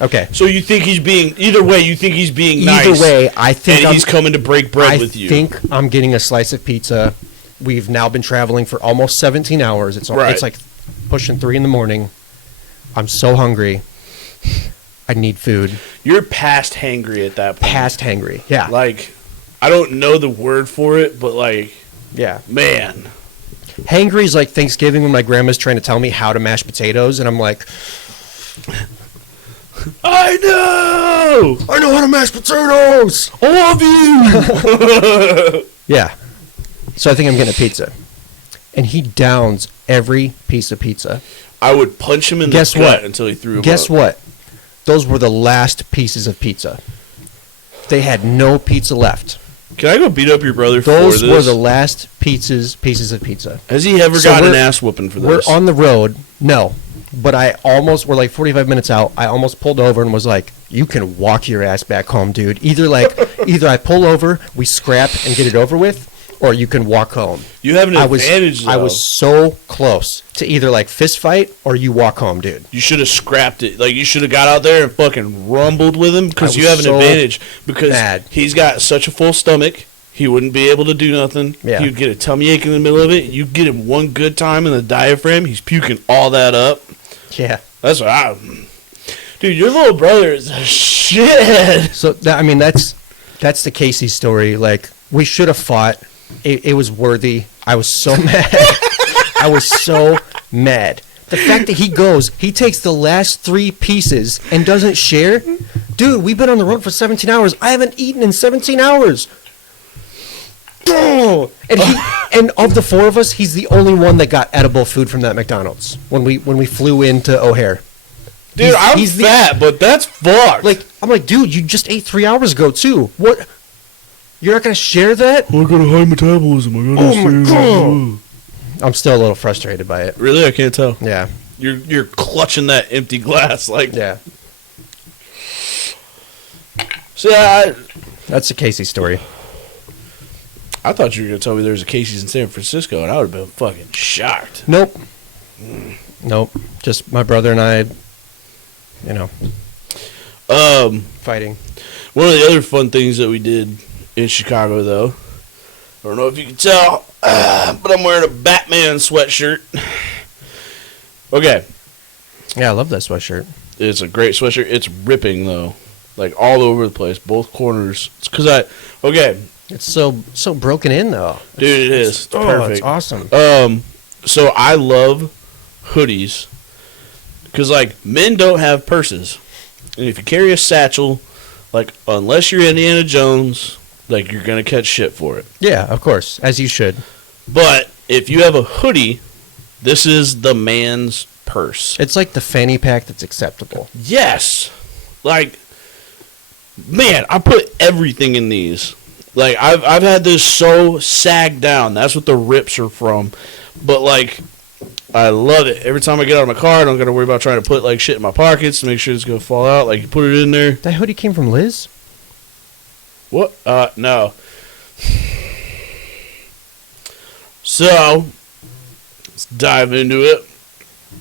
okay. So you think he's being nice? Either way, I think he's coming to break bread with you. I think I'm getting a slice of pizza. We've now been traveling for almost 17 hours. It's like pushing 3 in the morning. I'm so hungry. I need food. You're past hangry at that point. Past hangry, yeah. Like, I don't know the word for it, but like, yeah, man. Hangry is like Thanksgiving when my grandma's trying to tell me how to mash potatoes, and I'm like, I know how to mash potatoes. I love you. Yeah. So I think I'm getting a pizza, and he downs every piece of pizza. I would punch him in the gut until he threw him Guess up. what? Those were the last pieces of pizza. They had no pizza left. Can I go beat up your brother for this? Those were the last pieces of pizza. Has he ever gotten an ass whooping for this? We're on the road. No. But we're like 45 minutes out. I almost pulled over and was like, you can walk your ass back home, dude. Either I pull over, we scrap and get it over with, or you can walk home. You have an advantage, though. I was so close to either like fist fight or you walk home, dude. You should have scrapped it. Like, you should have got out there and fucking rumbled with him, because you have an advantage. Because he's got such a full stomach, he wouldn't be able to do nothing. Yeah. He would get a tummy ache in the middle of it. You get him one good time in the diaphragm, he's puking all that up. Yeah. That's what dude, your little brother is a shit. So that's the Casey story. Like, we should have fought. It was worthy. I was so mad. I was so mad. The fact that he takes the last 3 pieces and doesn't share. Dude, we've been on the road for 17 hours. I haven't eaten in 17 hours. And and of the 4 of us, he's the only one that got edible food from that McDonald's when we flew into O'Hare. Dude, he's fat, but that's fucked. Like, I'm like, dude, you just ate 3 hours ago too. What? You're not gonna share that? I got a high metabolism. I Oh my god! I'm still a little frustrated by it. Really, I can't tell. Yeah. You're clutching that empty glass like. Yeah. So that's the Casey story. I thought you were gonna tell me there was a Casey's in San Francisco, and I would have been fucking shocked. Nope. Nope. Just my brother and I. Fighting. One of the other fun things that we did in Chicago, though, I don't know if you can tell, but I'm wearing a Batman sweatshirt. Okay. Yeah, I love that sweatshirt. It's a great sweatshirt. It's ripping, though. Like, all over the place. Both corners. It's because okay. It's so broken in, though. Dude, it is. It's perfect. It's awesome. So I love hoodies. Because, like, men don't have purses. And if you carry a satchel, like, unless you're Indiana Jones, like, you're going to catch shit for it. Yeah, of course. As you should. But if you have a hoodie, this is the man's purse. It's like the fanny pack that's acceptable. Yes. Like, man, I put everything in these. Like, I've had this so sagged down. That's what the rips are from. But, like, I love it. Every time I get out of my car, I don't got to worry about trying to put, like, shit in my pockets to make sure it's going to fall out. Like, you put it in there. That hoodie came from Liz? What? No. So, let's dive into it.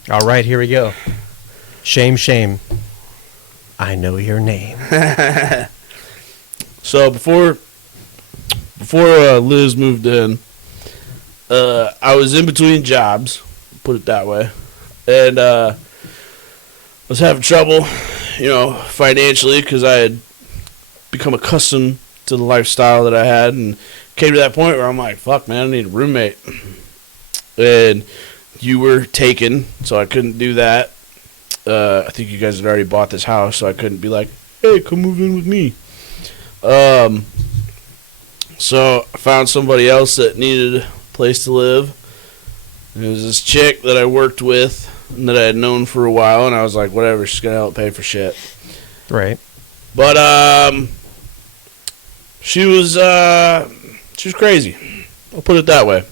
All right, here we go. Shame, shame. I know your name. So, before Liz moved in, I was in between jobs, put it that way, and was having trouble, financially because I had become accustomed to the lifestyle that I had, and came to that point where I'm like, fuck, man, I need a roommate. And you were taken, so I couldn't do that. I think you guys had already bought this house, so I couldn't be like, hey, come move in with me. So I found somebody else that needed a place to live. And it was this chick that I worked with and that I had known for a while, and I was like, whatever, she's gonna help pay for shit. Right. But she was crazy. I'll put it that way.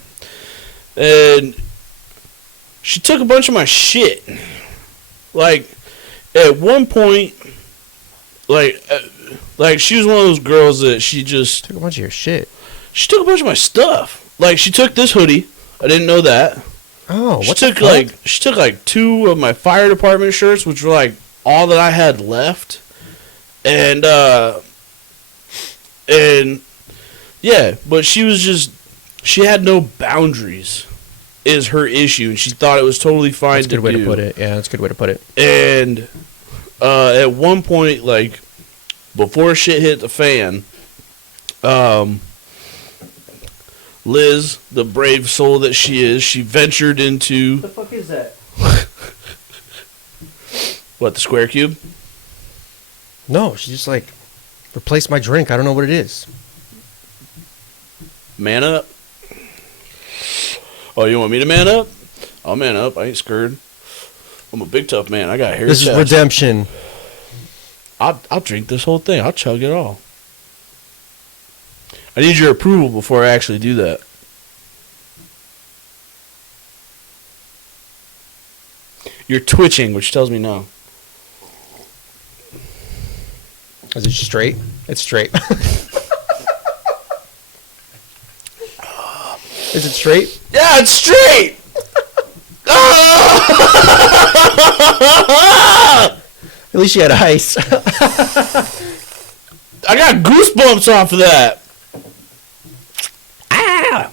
And she took a bunch of my shit. Like, at one point, like she was one of those girls that she just took a bunch of your shit. She took a bunch of my stuff. Like, she took this hoodie. I didn't know that. Oh, what she took like 2 of my fire department shirts, which were like all that I had left. And yeah, but she had no boundaries is her issue, and she thought it was totally fine to do. That's a good way to put it. Yeah, that's a good way to put it. And at one point, like, before shit hit the fan, Liz, the brave soul that she is, she ventured into... What the fuck is that? What, the square cube? No, she just, like, replaced my drink. I don't know what it is. Man up. Oh, you want me to man up? I'll man up. I ain't scared. I'm a big tough man. I got hair. This is redemption. I'll drink this whole thing. I'll chug it all. I need your approval before I actually do that. You're twitching, which tells me no. Is it straight? It's straight. Is it straight? Yeah, it's straight! At least you had ice. I got goosebumps off of that. Ah!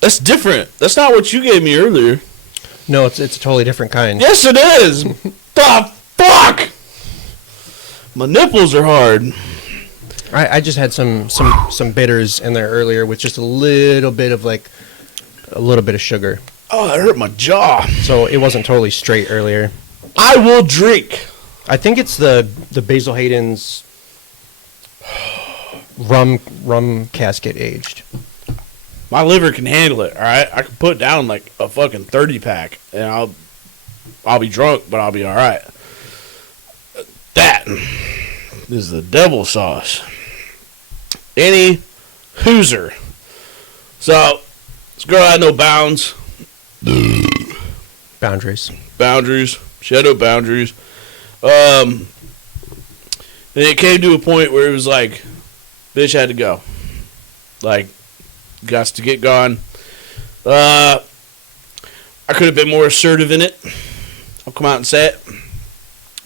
That's different. That's not what you gave me earlier. No, it's a totally different kind. Yes, it is. The fuck? My nipples are hard. I just had some bitters in there earlier with just a little bit of sugar. Oh, that hurt my jaw. So it wasn't totally straight earlier. I will drink. I think it's the Basil Hayden's rum casket aged. My liver can handle it, all right? I can put down like a fucking 30-pack, and I'll be drunk, but I'll be all right. That is the devil sauce. Any hooser. So, this girl had no bounds. Boundaries. She had no boundaries. And it came to a point where it was like, bitch had to go. Like, got to get gone. I could have been more assertive in it. I'll come out and say it.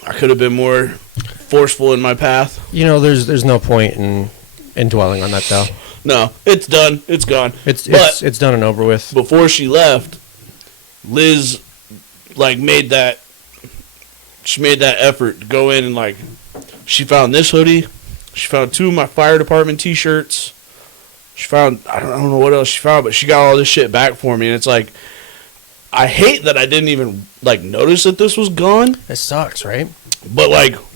I could have been more forceful in my path. You know, there's no point in dwelling on that, though. No, it's done. It's gone. It's done and over with. Before she left, Liz made that effort to go in and she found this hoodie. She found 2 of my fire department t-shirts. She found, I don't know what else she found, but she got all this shit back for me. And it's like, I hate that I didn't even notice that this was gone. It sucks, right? But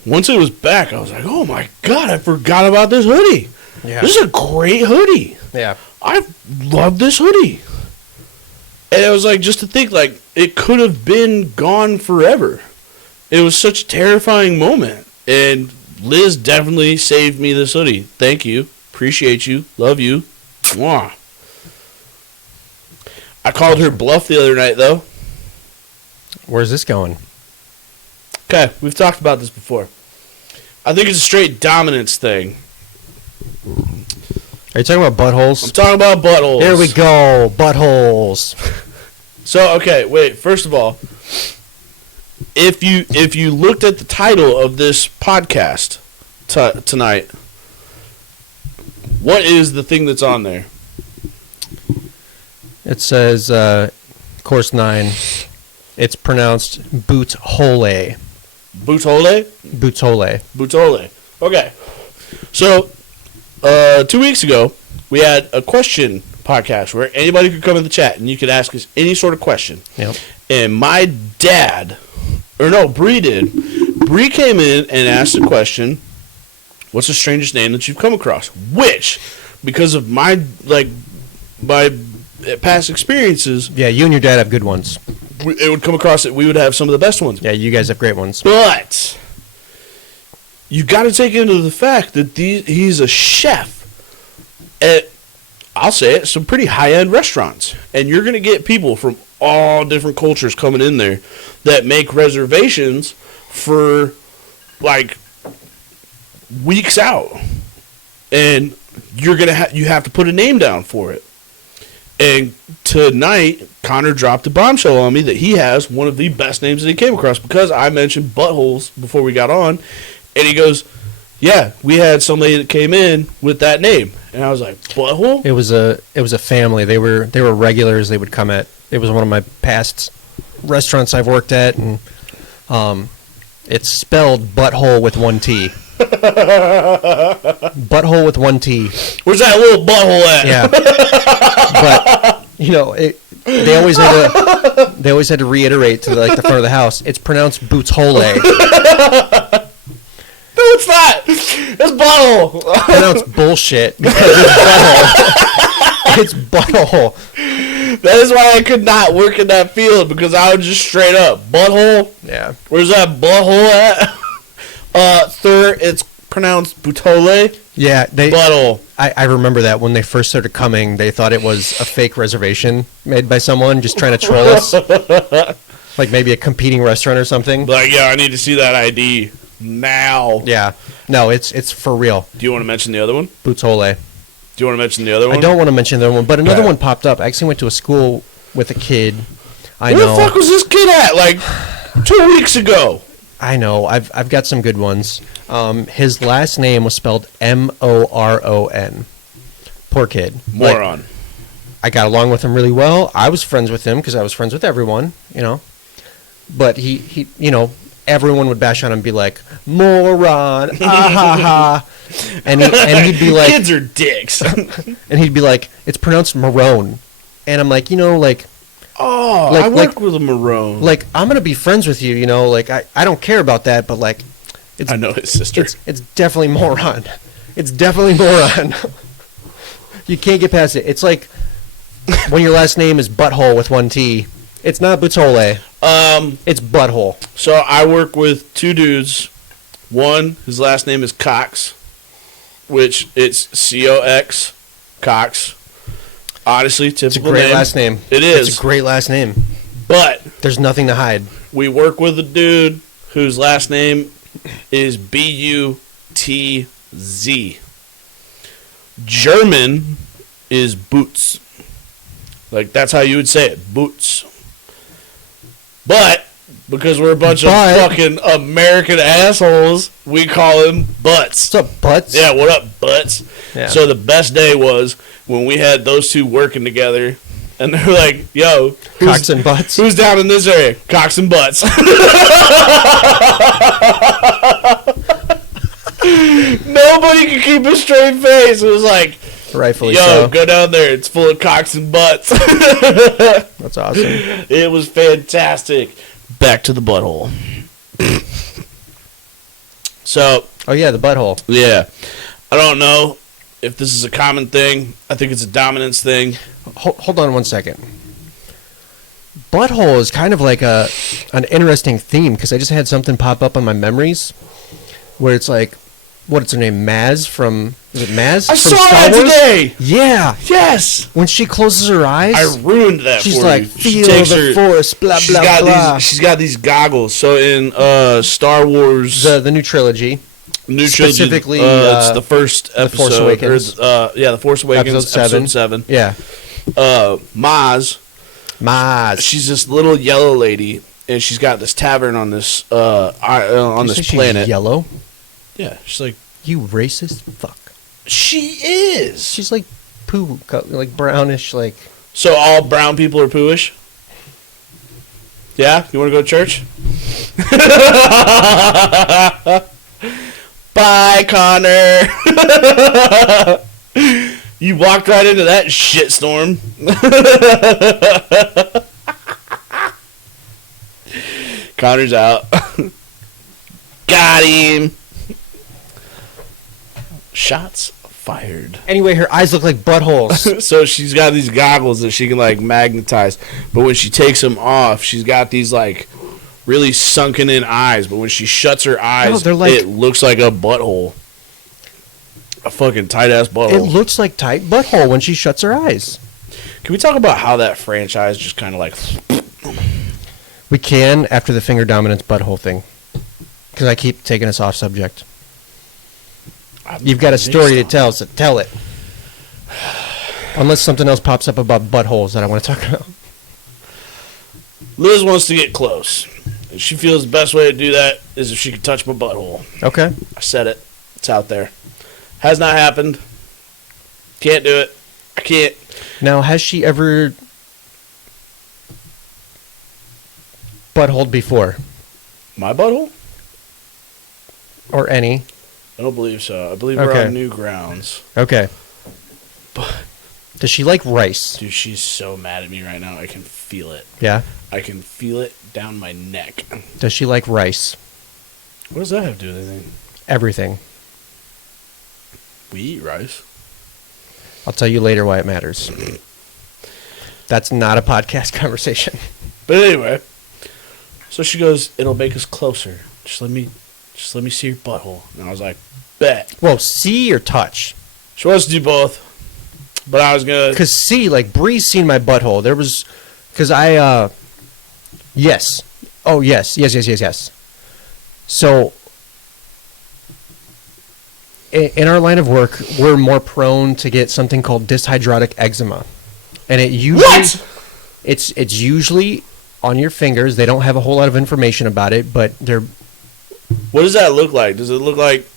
once it was back, I was like, oh my God, I forgot about this hoodie. Yeah. This is a great hoodie. Yeah. I love this hoodie. And it was just to think it could have been gone forever. It was such a terrifying moment. And Liz definitely saved me this hoodie. Thank you. Appreciate you. Love you. Mwah. I called her bluff the other night, though. Where's this going? Okay, we've talked about this before. I think it's a straight dominance thing. Are you talking about buttholes? I'm talking about buttholes. Here we go, buttholes. So, okay, wait. First of all, if you looked at the title of this podcast tonight, what is the thing that's on there? It says, course 9. It's pronounced boothole. Boothole? Boothole. Boothole. Okay. So, 2 weeks ago, we had a question podcast where anybody could come in the chat and you could ask us any sort of question. Yep. And my dad, Bree did. Bree came in and asked a question, what's the strangest name that you've come across? Which, because of my past experiences... Yeah, you and your dad have good ones. It would come across that we would have some of the best ones. Yeah, you guys have great ones. But you got to take into the fact that he's a chef at, I'll say it, some pretty high-end restaurants. And you're going to get people from all different cultures coming in there that make reservations for, weeks out. And you have to put a name down for it. And tonight, Connor dropped a bombshell on me that he has one of the best names that he came across because I mentioned buttholes before we got on. And he goes, yeah, we had somebody that came in with that name. And I was like, butthole? It was a family. They were regulars. They would come at. It was one of my past restaurants I've worked at, and it's spelled butthole with 1 T. Butthole with 1 T. Where's that little butthole at? Yeah. But they always had to reiterate to the front of the house. It's pronounced bootshole. No, it's not. It's butthole. Pronounced bullshit because it's butthole. That is why I could not work in that field because I was just straight up butthole. Yeah. Where's that butthole at? Sir, it's pronounced butole. Yeah, butthole. I remember that when they first started coming, they thought it was a fake reservation made by someone just trying to troll us. Maybe a competing restaurant or something. Yeah, I need to see that ID now. Yeah. No, it's for real. Do you want to mention the other one? Bootshole. Do you want to mention the other one? I don't want to mention the other one, but another one popped up. I actually went to a school with a kid. Where the fuck was this kid at? 2 weeks ago. I know. I've got some good ones. His last name was spelled Moron. Poor kid. Moron. I got along with him really well. I was friends with him because I was friends with everyone, But he, everyone would bash on him and be like, moron, ah ha ha. And he'd be like, kids are dicks. And he'd be like, it's pronounced Marone. And I'm like, I work with a Marone. Like, I'm going to be friends with you, like, I don't care about that, but like, I know his sister. It's definitely moron. It's definitely moron. You can't get past it. It's like when your last name is Butthole with one T. It's not Butole. It's Butthole. So I work with two dudes. One, his last name is Cox, which it's C-O-X, Cox. Honestly, typical It's a great last name. It is. It's a great last name. But there's nothing to hide. We work with a dude whose last name is B-U-T-Z. German is Boots. Like, that's how you would say it, Boots. But, because we're a bunch of fucking American assholes, we call him Butts. What's up, Butts? Yeah, what up, Butts? Yeah. So the best day was when we had those two working together, and they're like, yo, Cox and Butts? Who's down in this area? Cox and Butts. Nobody could keep a straight face. It was like, rightfully yo, so. Go down there. It's full of cocks and butts. That's awesome. It was fantastic. Back to the butthole. So. Oh, yeah, the butthole. Yeah. I don't know if this is a common thing. I think it's a dominance thing. Hold on one second. Butthole is kind of like an interesting theme because I just had something pop up on my memories where it's like, what's her name? Maz from... Is it Maz? I from saw Star that Wars? today! Yeah. Yes! When she closes her eyes... I ruined that she's for like, you. feel the force, blah, blah, blah. She's got these goggles. So in Star Wars... The new trilogy. Specifically... it's the first episode. The Force Awakens. The Force Awakens, episode 7. Yeah. Maz. She's this little yellow lady, and she's got this tavern on this this planet. She's yellow? Yeah, she's like... You racist fuck. She is. She's like poo, like brownish, like... So all brown people are pooish? Yeah? You want to go to church? Bye, Connor. You walked right into that shitstorm. Connor's out. Got him. Shots fired. Anyway, her eyes look like buttholes. So she's got these goggles that she can like magnetize, but when she takes them off, she's got these like really sunken in eyes. But when she shuts her eyes, it looks like a butthole, a fucking tight ass butthole. It looks like tight butthole when she shuts her eyes. Can we talk about how that franchise just kind of like? We can after the finger dominance butthole thing, because I keep taking us off subject. You've got a story to tell, so tell it. Unless something else pops up about buttholes that I want to talk about. Liz wants to get close. She feels the best way to do that is if she can touch my butthole. Okay. I said it. It's out there. Has not happened. Can't do it. I can't. Now, has she ever buttholed before? My butthole? Or any? I don't believe so. I believe we're on new grounds. Okay. But does she like rice? Dude, she's so mad at me right now. I can feel it. Yeah? I can feel it down my neck. Does she like rice? What does that have to do with anything? Everything. We eat rice. I'll tell you later why it matters. That's not a podcast conversation. But anyway, so she goes, it'll make us closer. Just let me see your butthole. And I was like, bet. Well, see or touch? She wants to do both. But I was going to... Because see, like, Bree's seen my butthole. There was... Because I, yes. Oh, yes. Yes. So, in our line of work, we're more prone to get something called dyshydrotic eczema. And it usually... What?! It's usually on your fingers. They don't have a whole lot of information about it, but they're... What does that look like? Does it look like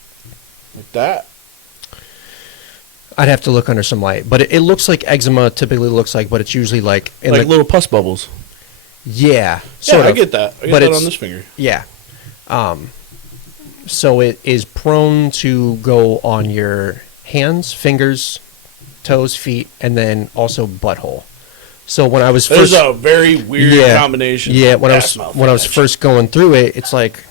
that? I'd have to look under some light, but it looks like eczema typically looks like, but it's usually like in like little pus bubbles. Yeah, I get that. I get that on this finger. Yeah. So it is prone to go on your hands, fingers, toes, feet, and then also butthole. So when I was first, there's a very weird combination. Yeah, when I was first going through it, it's like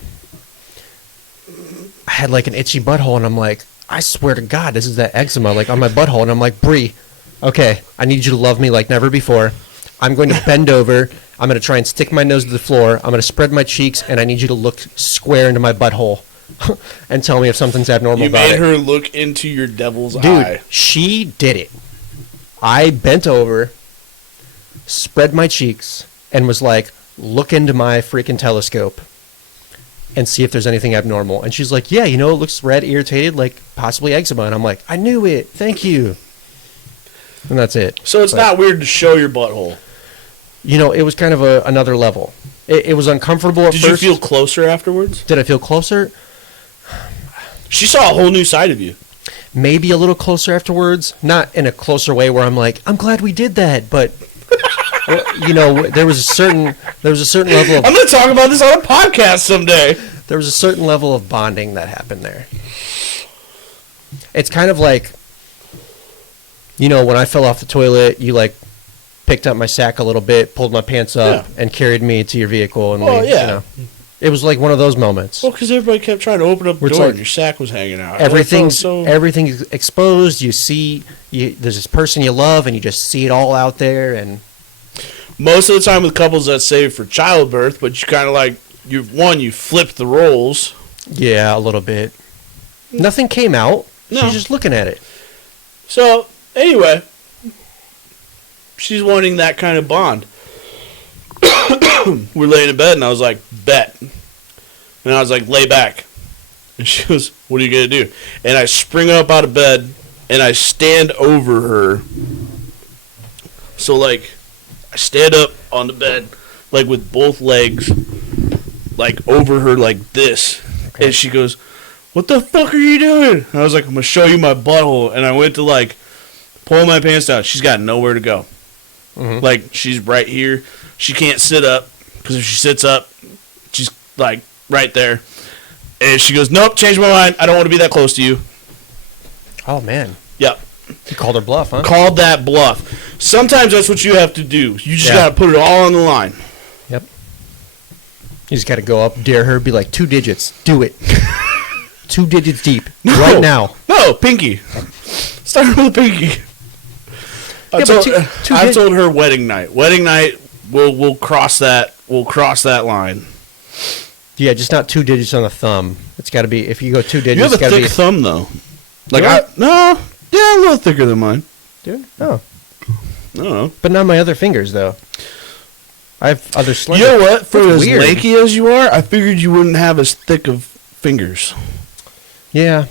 I had like an itchy butthole, and I'm like, I swear to God, this is that eczema like on my butthole, and I'm like, Bree, okay, I need you to love me like never before. I'm going to bend over. I'm going to try and stick my nose to the floor. I'm going to spread my cheeks, and I need you to look square into my butthole and tell me if something's abnormal about it. You made her look into your devil's eye. Dude, she did it. I bent over, spread my cheeks, and was like, look into my freaking telescope and see if there's anything abnormal. And she's like, yeah, it looks red, irritated, like possibly eczema. And I'm like, I knew it. Thank you. And that's it. So it's not weird to show your butthole. It was kind of another level. It was uncomfortable at first. Did you feel closer afterwards? Did I feel closer? She saw a whole new side of you. Maybe a little closer afterwards. Not in a closer way where I'm like, I'm glad we did that. But, there was a certain level of... I'm going to talk about this on a podcast someday. There was a certain level of bonding that happened there. It's kind of like, when I fell off the toilet, you like picked up my sack a little bit, pulled my pants up, and carried me to your vehicle. And it was like one of those moments. Well, because everybody kept trying to open up the door and your sack was hanging out. Everything's exposed. You see, there's this person you love, and you just see it all out there. And most of the time with couples, that's saved for childbirth, but you kind of like, you flipped the roles. Yeah, a little bit. Nothing came out. No. She's just looking at it. So, anyway, she's wanting that kind of bond. We're laying in bed, and I was like, bet. And I was like, lay back. And she goes, what are you going to do? And I spring up out of bed, and I stand over her. So, like, I stand up on the bed, like, with both legs, like, over her like this. Okay. And she goes, what the fuck are you doing? And I was like, I'm going to show you my butthole. And I went to, like, pull my pants down. She's got nowhere to go. Mm-hmm. Like, she's right here. She can't sit up, because if she sits up, she's, like, right there. And she goes, nope, changed my mind. I don't want to be that close to you. Oh, man. Yep. You called her bluff, huh? Called that bluff. Sometimes that's what you have to do. You just got to put it all on the line. Yep. You just got to go up, dare her, be like, 2 digits. Do it. 2 digits deep. No, right now. No, pinky. Start with a pinky. I told her wedding night. Wedding night, we'll cross that. We'll cross that line. Yeah, just not 2 digits on the thumb. It's got to be, if you go 2 digits. You have a thick thumb though. Like a little thicker than mine. Dude, oh. I don't know. But not my other fingers though. I have other slender. You know what? For as lanky as you are, I figured you wouldn't have as thick of fingers. Yeah.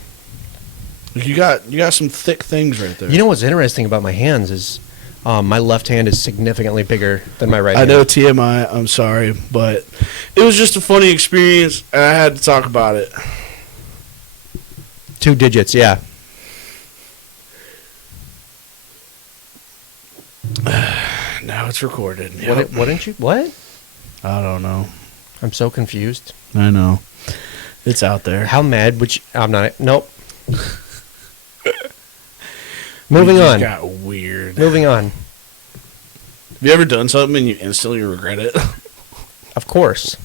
You got some thick things right there. You know what's interesting about my hands is my left hand is significantly bigger than my right hand. I know TMI, I'm sorry, but it was just a funny experience, and I had to talk about it. 2 digits, yeah. Now it's recorded. Yep. What didn't you? What? I don't know. I'm so confused. I know. It's out there. How mad would you... I'm not... Nope. Moving on. Got weird. Moving on. Have you ever done something and you instantly regret it? Of course.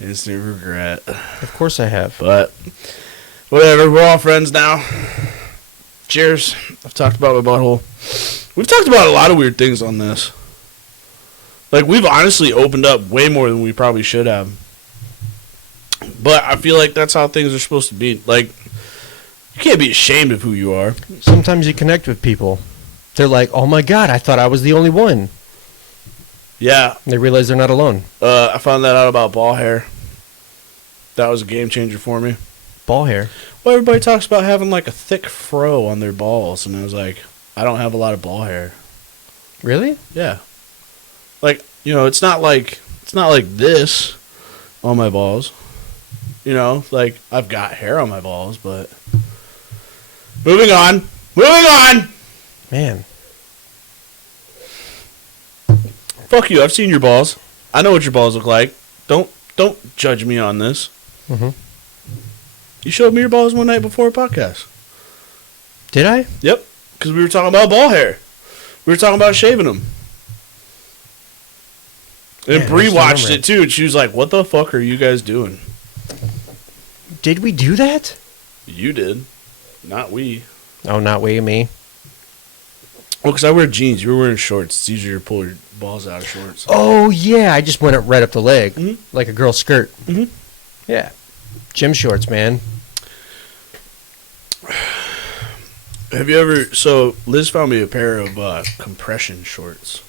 Instant regret. Of course I have. But whatever. We're all friends now. Cheers. I've talked about my butthole. We've talked about a lot of weird things on this. Like, we've honestly opened up way more than we probably should have. But I feel like that's how things are supposed to be. Like, you can't be ashamed of who you are. Sometimes you connect with people. They're like, oh my God, I thought I was the only one. Yeah. They realize they're not alone. I found that out about ball hair. That was a game changer for me. Ball hair? Well, everybody talks about having like a thick fro on their balls. And I was like, I don't have a lot of ball hair. Really? Yeah. Like, it's not like this on my balls. Like, I've got hair on my balls, but... Moving on. Moving on. Man. Fuck you. I've seen your balls. I know what your balls look like. Don't judge me on this. Mm-hmm. You showed me your balls one night before a podcast. Did I? Yep. Because we were talking about ball hair. We were talking about shaving them. And Bree watched it too, and she was like, "What the fuck are you guys doing?" Did we do that? You did. Not we. Oh, not we, me. Well, because I wear jeans. You were wearing shorts. It's easier to pull your balls out of shorts. Oh, yeah. I just went up right up the leg. Mm-hmm. Like a girl's skirt. Mm-hmm. Yeah. Gym shorts, man. Have you ever... So, Liz found me a pair of compression shorts.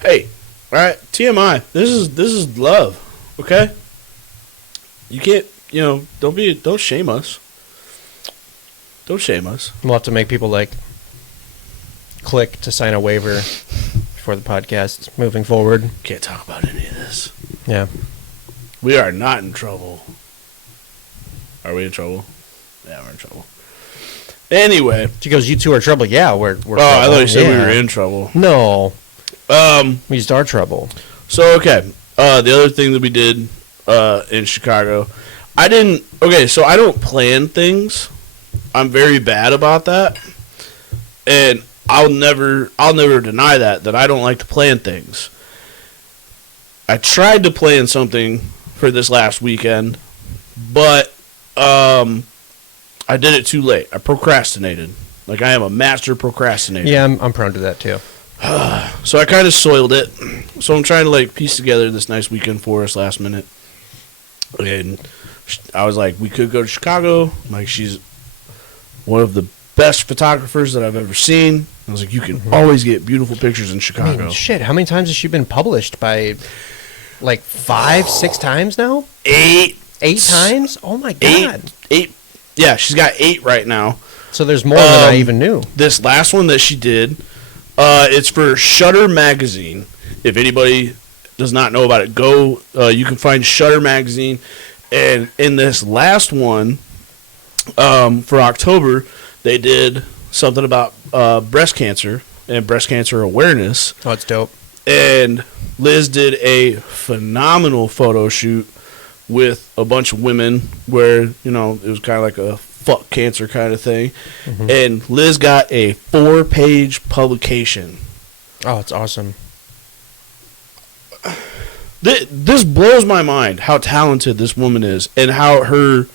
Hey, all right, TMI. This is love, okay? You can't, don't shame us. Don't shame us. We'll have to make people, click to sign a waiver for the podcast moving forward. Can't talk about any of this. Yeah. We are not in trouble. Are we in trouble? Yeah, we're in trouble. Anyway. She goes, you two are in trouble. Yeah, we're trouble. I thought you said we were in trouble. No. We used our trouble. So, okay. The other thing that we did in Chicago, I don't plan things. I'm very bad about that. And I'll never deny that I don't like to plan things. I tried to plan something for this last weekend, but I did it too late. I procrastinated. Like, I am a master procrastinator. Yeah, I'm prone to that too. So I kind of soiled it. So I'm trying to piece together this nice weekend for us last minute. And I was like, we could go to Chicago. Like, she's one of the best photographers that I've ever seen. I was like, you can always get beautiful pictures in Chicago. I mean, shit, how many times has she been published by 5, 6 times now? 8. 8 times? Oh my god. 8. Yeah, she's got 8 right now. So there's more than I even knew. This last one that she did, it's for Shutter Magazine. If anybody does not know about it, go. You can find Shutter Magazine. And in this last one, for October, they did something about breast cancer and breast cancer awareness. Oh, it's dope. And Liz did a phenomenal photo shoot with a bunch of women where, it was kind of like a fuck cancer kind of thing. Mm-hmm. And Liz got a 4-page publication. Oh, it's awesome. This blows my mind how talented this woman is and how her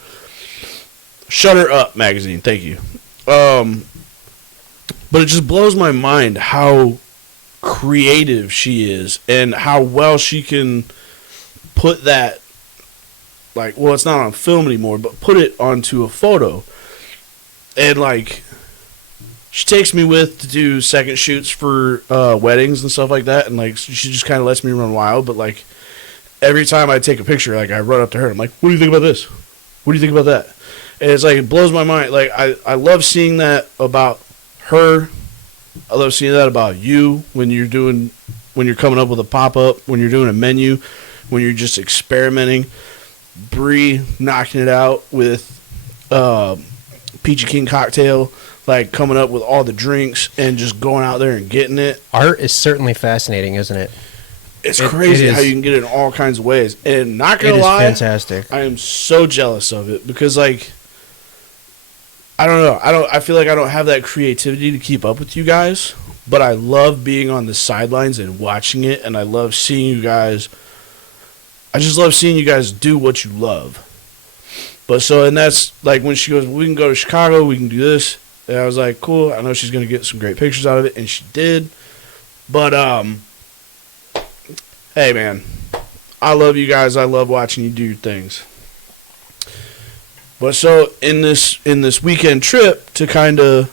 Shutter Up magazine, thank you. But it just blows my mind how creative she is and how well she can put that, it's not on film anymore, but put it onto a photo. And, she takes me to do second shoots for weddings and stuff like that, and, she just kind of lets me run wild, but, every time I take a picture, I run up to her, and I'm like, what do you think about this? What do you think about that? And it's it blows my mind. I love seeing that about her. I love seeing that about you when you're coming up with a pop-up, when you're doing a menu, when you're just experimenting. Bree knocking it out with Peachy King cocktail, coming up with all the drinks and just going out there and getting it. Art is certainly fascinating, isn't it? It's crazy how you can get it in all kinds of ways. And not gonna lie, it is fantastic. I am so jealous of it because I don't know. I feel like I don't have that creativity to keep up with you guys, but I love being on the sidelines and watching it, and I love seeing you guys. I just love seeing you guys do what you love. But and that's when she goes, we can go to Chicago, we can do this. And I was like, cool. I know she's gonna get some great pictures out of it, and she did. But hey man, I love you guys. I love watching you do your things. But in this weekend trip to kind of,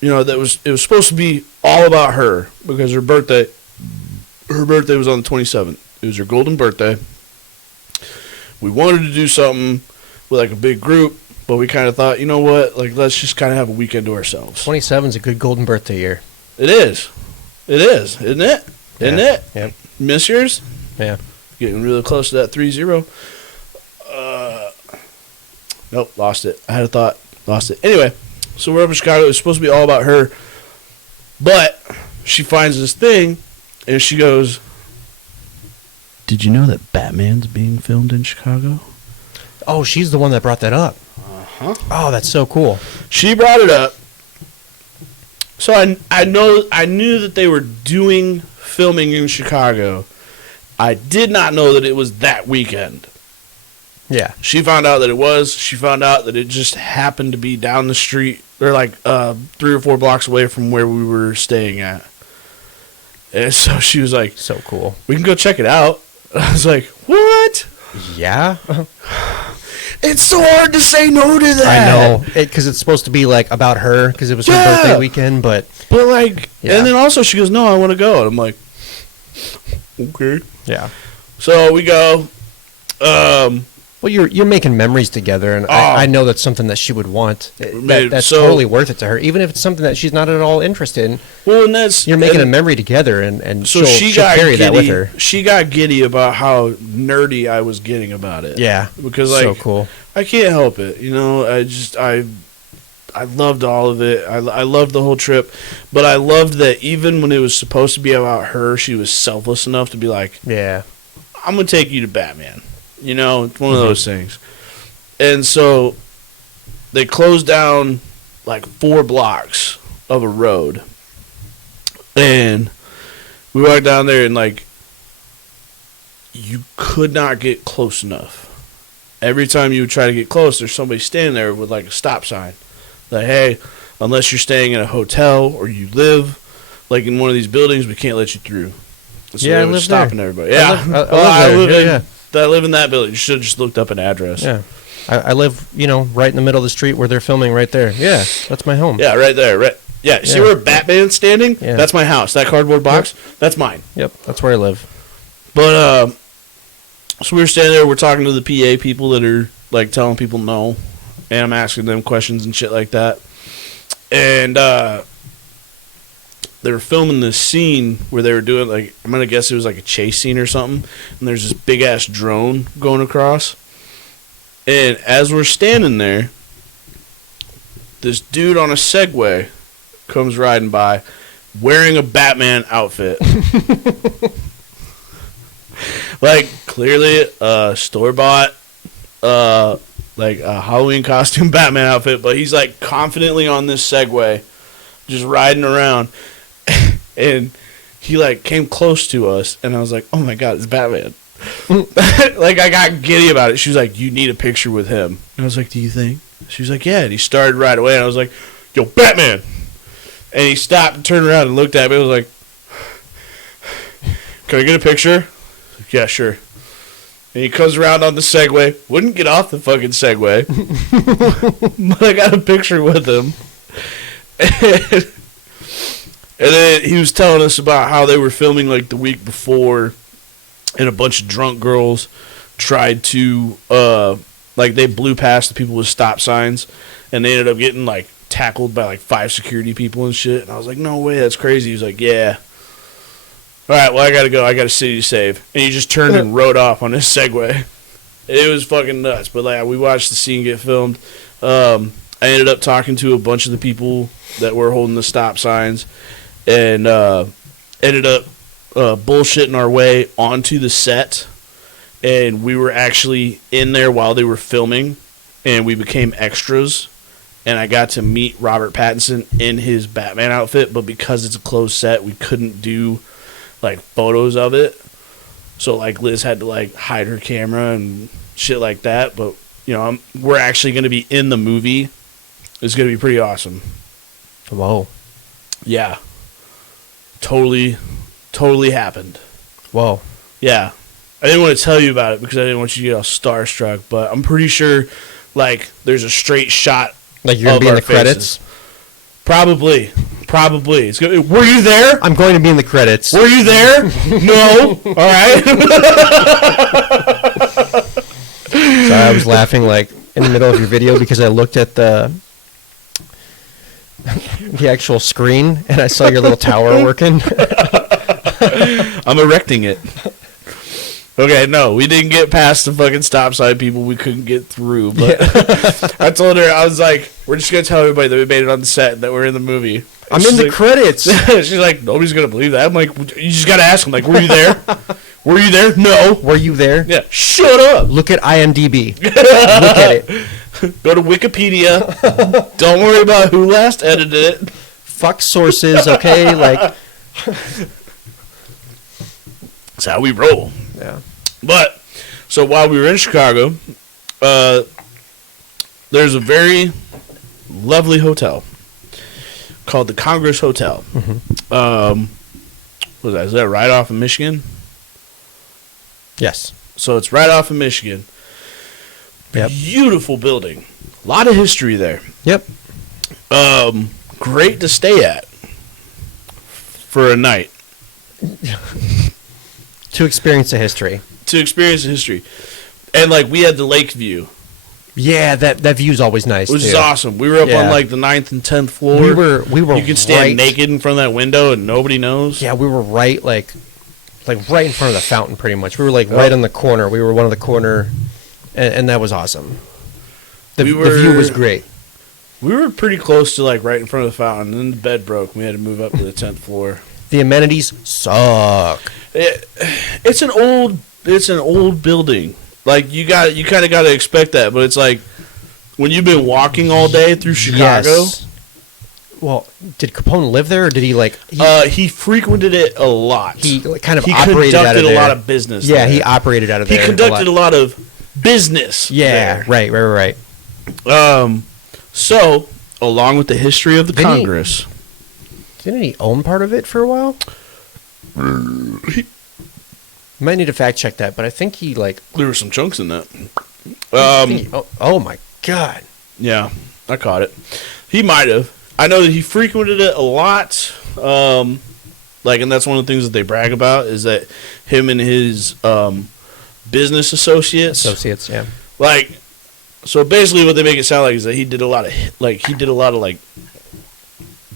it was supposed to be all about her because her birthday was on the 27th. It was her golden birthday. We wanted to do something with a big group, but we kind of thought, you know what, let's just kind of have a weekend to ourselves. 27 is a good golden birthday year. It is, isn't it? Yeah. Isn't it? Yep. Miss yours? Yeah. Getting really close to that 3-0. Nope, lost it. I had a thought, lost it. Anyway, So we're up in Chicago. It's supposed to be all about her. But she finds this thing, and she goes, "Did you know that Batman's being filmed in Chicago?" Oh, she's the one that brought that up. Uh-huh. Oh, that's so cool. She brought it up. So I knew that they were doing filming in Chicago. I did not know that it was that weekend. Yeah. She found out that it was. She found out that it just happened to be down the street. They're like 3 or 4 blocks away from where we were staying at. And so she was like, so cool. "We can go check it out." I was like, "What?" Yeah. It's so hard to say no to that. I know. Because it's supposed to be like about her because it was her birthday weekend, but like, yeah. And then also she goes, "No, I want to go." And I'm like, "Okay." Yeah. So we go. Well, you're making memories together, and I know that's something that she would want. That's totally worth it to her, even if it's something that she's not at all interested in. Well, and you're making a memory together, and so she'll carry that with her. She got giddy about how nerdy I was getting about it. Yeah, because so cool. I can't help it. I loved all of it. I loved the whole trip, but I loved that even when it was supposed to be about her, she was selfless enough to be like, "Yeah, I'm gonna take you to Batman." It's one of those things. And so they closed down like 4 blocks of a road. And we walked down there and like you could not get close enough. Every time you would try to get close, there's somebody standing there with like a stop sign. Like, "Hey, unless you're staying in a hotel or you live like in one of these buildings, we can't let you through." So yeah, they I were live stopping there. Everybody. Yeah, I live in that building. You should have just looked up an address. Yeah. I live, right in the middle of the street where they're filming right there. Yeah, that's my home. Yeah, right there. Right. Yeah, see where Batman's standing? Yeah. That's my house. That cardboard box, that's mine. Yep, that's where I live. But, so we were standing there. We're talking to the PA people that are, like, telling people no. And I'm asking them questions and shit like that. And, they were filming this scene where they were doing, like, I'm going to guess it was like a chase scene or something. And there's this big-ass drone going across. And as we're standing there, this dude on a Segway comes riding by wearing a Batman outfit. Like, clearly a store-bought, like a Halloween costume Batman outfit. But he's, like, confidently on this Segway, just riding around. And he like came close to us, and I was like, "Oh my god, it's Batman!" Like I got giddy about it. She was like, "You need a picture with him." And I was like, "Do you think?" She was like, "Yeah." And he started right away, and I was like, "Yo, Batman!" And he stopped and turned around and looked at me. I was like, "Can I get a picture?" Like, "Yeah, sure." And he comes around on the Segway. Wouldn't get off the fucking Segway, but I got a picture with him. And then he was telling us about how they were filming like the week before, and a bunch of drunk girls tried to, like they blew past the people with stop signs, and they ended up getting like tackled by like 5 security people and shit. And I was like, "No way, that's crazy." He was like, "Yeah." "All right, well, I gotta go. I got a city to save." And he just turned and rode off on his Segway. It was fucking nuts. But like, we watched the scene get filmed. I ended up talking to a bunch of the people that were holding the stop signs. And ended up bullshitting our way onto the set. And we were actually in there while they were filming. And we became extras. And I got to meet Robert Pattinson in his Batman outfit. But because it's a closed set, we couldn't do, like, photos of it. So, like, Liz had to, like, hide her camera and shit like that. But, we're actually going to be in the movie. It's going to be pretty awesome. Whoa. Yeah. Totally happened. Whoa. Yeah. I didn't want to tell you about it because I didn't want you to get all starstruck, but I'm pretty sure, like, there's a straight shot. Like you're going to be in the credits? Probably. It's good. Were you there? I'm going to be in the credits. Were you there? No. All right. Sorry, I was laughing, like, in the middle of your video because I looked at the actual screen and I saw your little tower working. I'm erecting it. Okay, no, we didn't get past the fucking stop sign people we couldn't get through. But I told her, I was like, we're just going to tell everybody that we made it on the set and that we're in the movie. I'm in the credits. She's like, nobody's going to believe that. I'm like, you just got to ask them, like, were you there? Were you there? No. Were you there? Yeah, shut up. Look at IMDb. Look at it. Go to Wikipedia. Don't worry about who last edited it. Fuck sources, okay? Like, that's how we roll. yeah. But, so while we were in Chicago, there's a very lovely hotel called the Congress Hotel. Mm-hmm. What is that? Is that right off of Michigan? Yes. So it's right off of Michigan. Yep. Beautiful building. A lot of history there. Yep. Great to stay at for a night. To experience the history. To experience the history. And, like, we had the lake view. Yeah, that view's always nice, Which too. is awesome. We were up on, like, the 9th and 10th floor. We were You can stand right, naked in front of that window and nobody knows. Yeah, we were right, like right in front of the fountain, pretty much. We were, like, right on the corner. We were one of the corner, and that was awesome. The view was great. We were pretty close to, like, right in front of the fountain, and then the bed broke, and we had to move up to the 10th floor. The amenities suck. It's an old building. Like, you kind of got to expect that, but it's like when you've been walking all day through Chicago. Yes. Well, did Capone live there, or did he he frequented it a lot. He kind of operated out of there. He conducted a lot of business. Yeah, there. he operated out of there. He conducted a lot of business. Yeah, there. right. So, along with the history of the Congress, didn't he own part of it for a while? Might need to fact check that, but I think he there were some chunks in that. Oh my god. Yeah, I caught it. He might have. I know that he frequented it a lot. And that's one of the things that they brag about is that him and his business associates. Yeah. So basically, what they make it sound like is that he did a lot of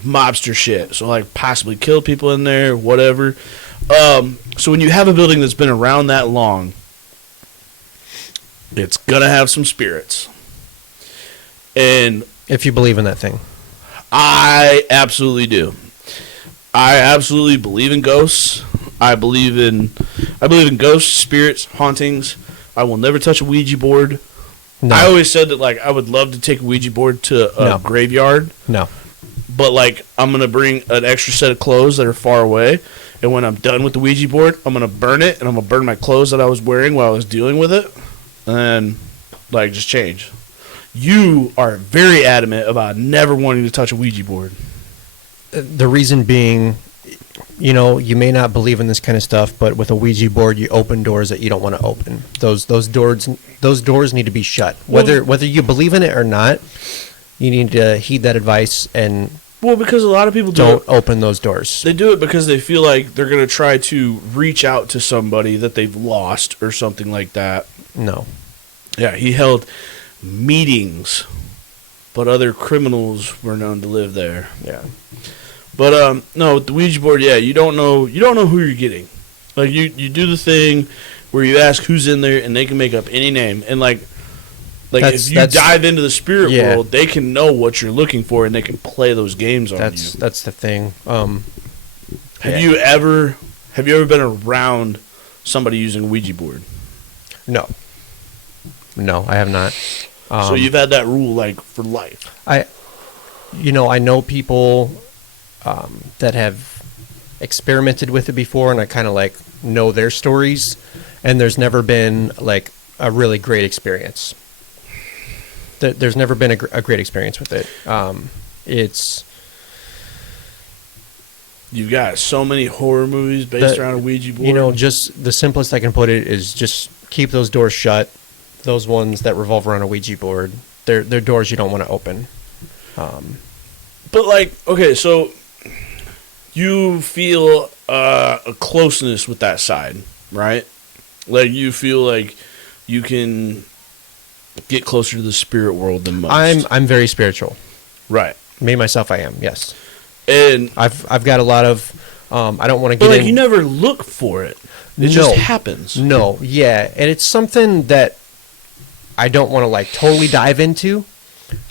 mobster shit. So possibly killed people in there, whatever. So when you have a building that's been around that long, it's gonna have some spirits. And if you believe in that thing, I absolutely do. I absolutely believe in ghosts. I believe in ghosts, spirits, hauntings. I will never touch a Ouija board. No. I always said that I would love to take a Ouija board to a graveyard. No. But I'm gonna bring an extra set of clothes that are far away, and when I'm done with the Ouija board, I'm gonna burn it, and I'm gonna burn my clothes that I was wearing while I was dealing with it, and then just change. You are very adamant about never wanting to touch a Ouija board. The reason being, you may not believe in this kind of stuff, but with a Ouija board, you open doors that you don't want to open. Those doors need to be shut. Whether you believe in it or not, you need to heed that advice and because a lot of people don't open those doors. They do it because they feel like they're going to try to reach out to somebody that they've lost or something like that. No. Yeah, he held meetings, but other criminals were known to live there. Yeah. But no, with the Ouija board, you don't know who you're getting. You do the thing where you ask who's in there, and they can make up any name. And if you dive into the spirit world, they can know what you're looking for, and they can play those games on you. That's the thing. Have you ever been around somebody using a Ouija board? No, I have not. So you've had that rule for life. I know people that have experimented with it before, and I kind of know their stories, and there's never been a really great experience. There's never been a great experience with it. You've got so many horror movies based around a Ouija board. Just the simplest I can put it is just keep those doors shut. Those ones that revolve around a Ouija board, they're doors you don't want to open. But okay, so you feel a closeness with that side, right? You feel like you can get closer to the spirit world than most. I'm very spiritual. Right. Me, myself, I am, yes. And I've got a lot of I don't want to get in. You never look for it. It just happens. No, yeah, and it's something that I don't want to like totally dive into.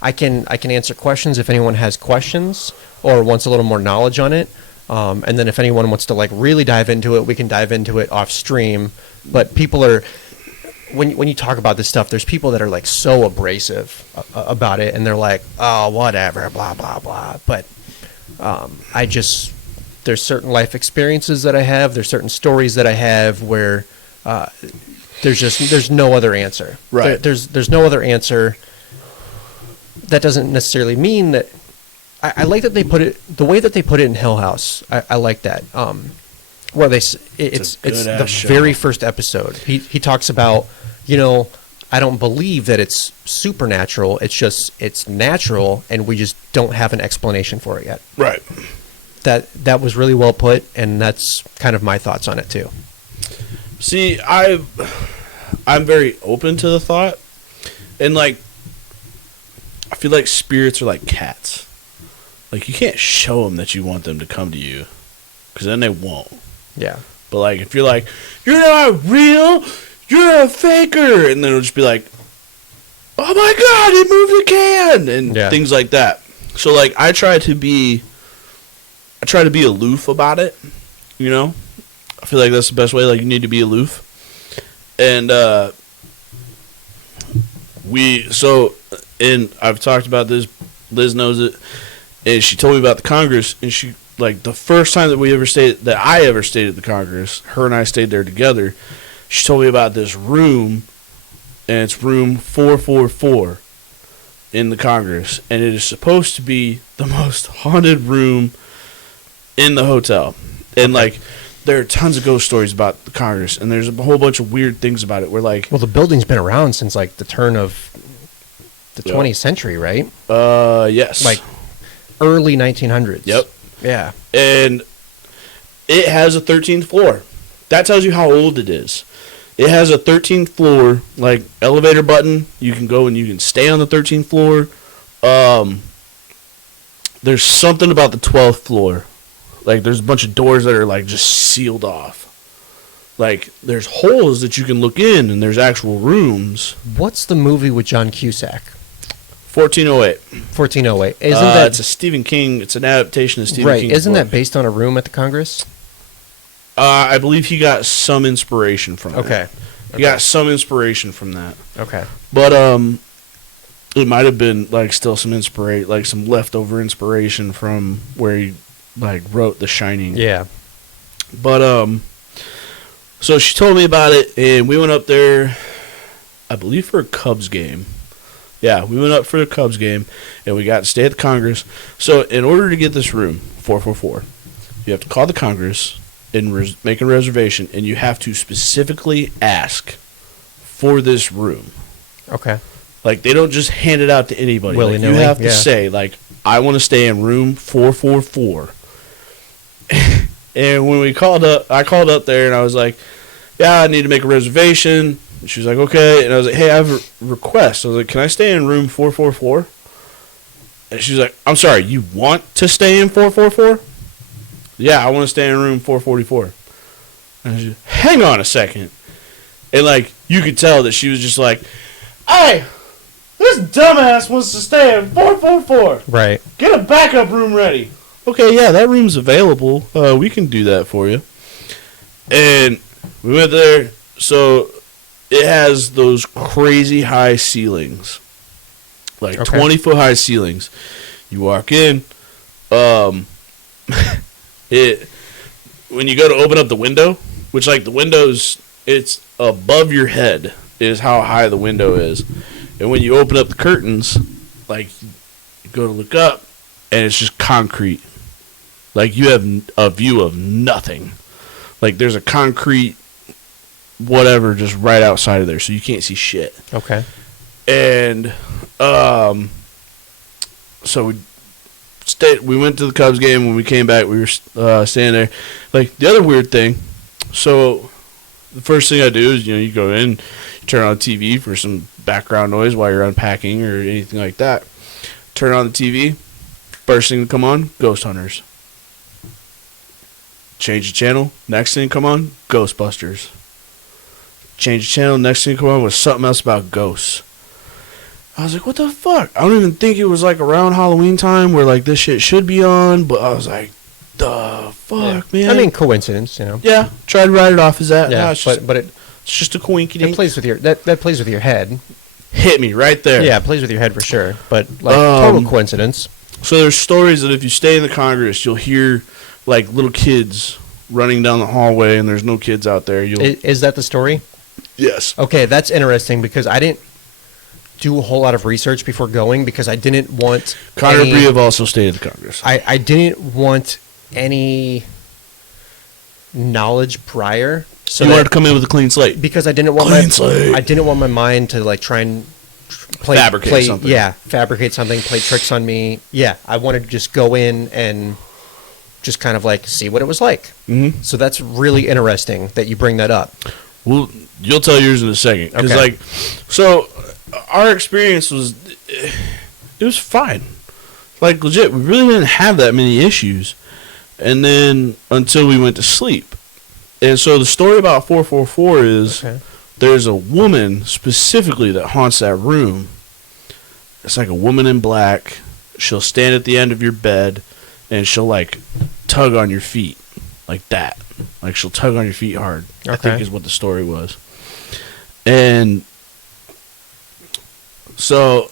I can answer questions if anyone has questions or wants a little more knowledge on it. And then if anyone wants to like really dive into it, we can dive into it off stream. But people are, when you talk about this stuff, there's people that are like so abrasive about it, and they're like, oh, whatever, blah, blah, blah. But there's certain life experiences that I have, there's certain stories that I have where there's no other answer. Right. There's no other answer. That doesn't necessarily mean that. I like that they put it the way that they put it in Hill House. I like that. Where it's the show. Very first episode. He talks about, I don't believe that it's supernatural. It's natural, and we just don't have an explanation for it yet. Right. That was really well put, and that's kind of my thoughts on it too. See, I'm very open to the thought, and like, I feel like spirits are like cats. Like, you can't show them that you want them to come to you, because then they won't. Yeah. But, like, if you're like, you're not real, you're a faker, and then it'll just be like, oh my god, he moved the can, and things like that. So, like, I try to be aloof about it, I feel like that's the best way. Like, you need to be aloof. And, and I've talked about this, Liz knows it, and she told me about the Congress, and she, like, the first time that I ever stayed at the Congress, her and I stayed there together, she told me about this room, and it's room 444 in the Congress, and it is supposed to be the most haunted room in the hotel. And, like, there are tons of ghost stories about the Congress, and there's a whole bunch of weird things about it. Where, like, well, the building's been around since, like, the turn of the 20th century, right? Yes. Like, early 1900s. Yep. Yeah. And it has a 13th floor. That tells you how old it is. It has a 13th floor, like, elevator button. You can go and you can stay on the 13th floor. There's something about the 12th floor. Like, there's a bunch of doors that are, like, just sealed off. Like, there's holes that you can look in, and there's actual rooms. What's the movie with John Cusack? 1408. 1408. Isn't that... It's a Stephen King... It's an adaptation of Stephen King's Isn't book. that based on a room at the Congress? I believe he got some inspiration from that. Okay. He got some inspiration from that. Okay. But, it might have been, like, still some like, some leftover inspiration from where he, like, wrote The Shining. Yeah. But, so she told me about it, and we went up there, I believe, for a Cubs game. Yeah, we went up for the Cubs game, and we got to stay at the Congress. So, in order to get this room, 444, you have to call the Congress and make a reservation, and you have to specifically ask for this room. Okay. Like, they don't just hand it out to anybody. Like, you have to say, like, I want to stay in room 444. And when I called up there, and I was like, yeah, I need to make a reservation. And she was like, okay. And I was like, hey, I have a request. I was like, can I stay in room 444? And she was like, I'm sorry, you want to stay in 444? Yeah, I want to stay in room 444. And I was just, hang on a second. And, like, you could tell that she was just like, hey, this dumbass wants to stay in 444. Right. Get a backup room ready. Okay, yeah, that room's available. We can do that for you. And we went there. So it has those crazy high ceilings. Like 20-foot high ceilings. You walk in. When you go to open up the window, which, like, the window's, it's above your head is how high the window is. And when you open up the curtains, like, you go to look up, and it's just concrete. Like, you have a view of nothing. Like, there's a concrete whatever just right outside of there, so you can't see shit. Okay. And, so we went to the Cubs game. When we came back, we were staying there. Like, the other weird thing, so the first thing I do is, you go in, you turn on the TV for some background noise while you're unpacking or anything like that. Turn on the TV. First thing to come on, Ghost Hunters. Change the channel. Next thing come on, Ghostbusters. Change the channel. Next thing come on was something else about ghosts. I was like, what the fuck? I don't even think it was like around Halloween time where like this shit should be on, but I was like, the fuck, man. I mean, coincidence, you know. Yeah, tried to write it off as that. Yeah, Nah, but it's just a coinky. it plays with your that plays with your head. Hit me right there. Yeah, it plays with your head for sure. But like total coincidence. So there's stories that if you stay in the Congress, you'll hear like little kids running down the hallway, and there's no kids out there. Is that the story? Yes. Okay, that's interesting because I didn't do a whole lot of research before going because I didn't want Connor and Bree have also stayed in the Congress. I didn't want any knowledge prior. So you wanted to come in with a clean slate because I didn't want I didn't want my mind to like try and fabricate something. Yeah, fabricate something, play tricks on me. Yeah, I wanted to just go in and just kind of like see what it was like. Mm-hmm. So that's really interesting that you bring that up. Well, you'll tell yours in a second. Because, Okay. so our experience was, it was fine. Like, legit, we really didn't have that many issues. And then, until we went to sleep. And so the story about 444 is, there's a woman specifically that haunts that room. It's like a woman in black. She'll stand at the end of your bed, and she'll, like, tug on your feet. Like that. Like, she'll tug on your feet hard, I think is what the story was. And so,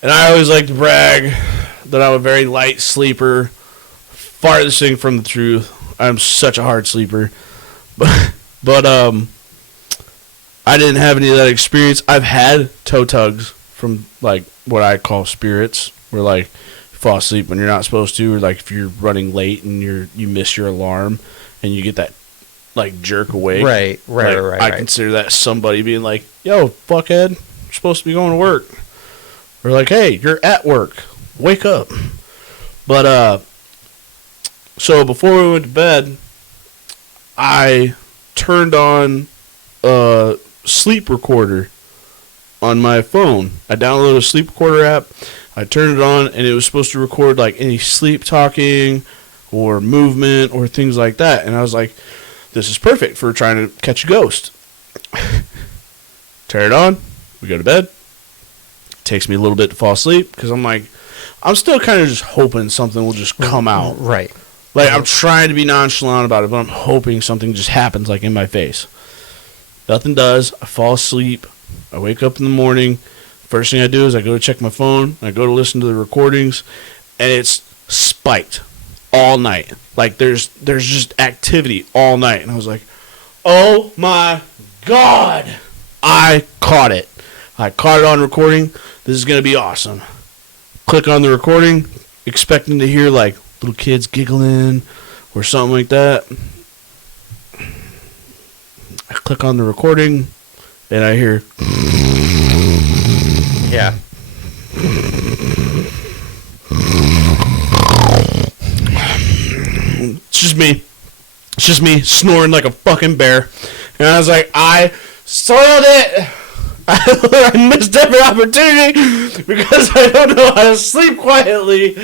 and I always like to brag that I'm a very light sleeper. Farthest thing from the truth. I'm such a hard sleeper. But I didn't have any of that experience. I've had toe tugs from, like, what I call spirits, where, like, you fall asleep when you're not supposed to, or, like, if you're running late and you miss your alarm, and you get that, like, jerk awake. Right. I consider that somebody being like, yo, fuckhead, you're supposed to be going to work. Or like, hey, you're at work. Wake up. But, so before we went to bed, I turned on a sleep recorder on my phone. I downloaded a sleep recorder app. I turned it on, and it was supposed to record, like, any sleep talking or movement or things like that. And I was like, this is perfect for trying to catch a ghost. Turn it on. We go to bed. Takes me a little bit to fall asleep because I'm like, I'm still kind of just hoping something will just come out. Right. Like, I'm trying to be nonchalant about it, but I'm hoping something just happens, like, in my face. Nothing does. I fall asleep. I wake up in the morning. First thing I do is I go to check my phone. I go to listen to the recordings, and it's spiked all night. Like, there's just activity all night. And I was like, oh, my God. I caught it. I caught it on recording. This is going to be awesome. Click on the recording, expecting to hear, like, little kids giggling or something like that. I click on the recording, and I hear... Yeah. It's just me snoring like a fucking bear. And I was like, I soiled it. I missed every opportunity because I don't know how to sleep quietly.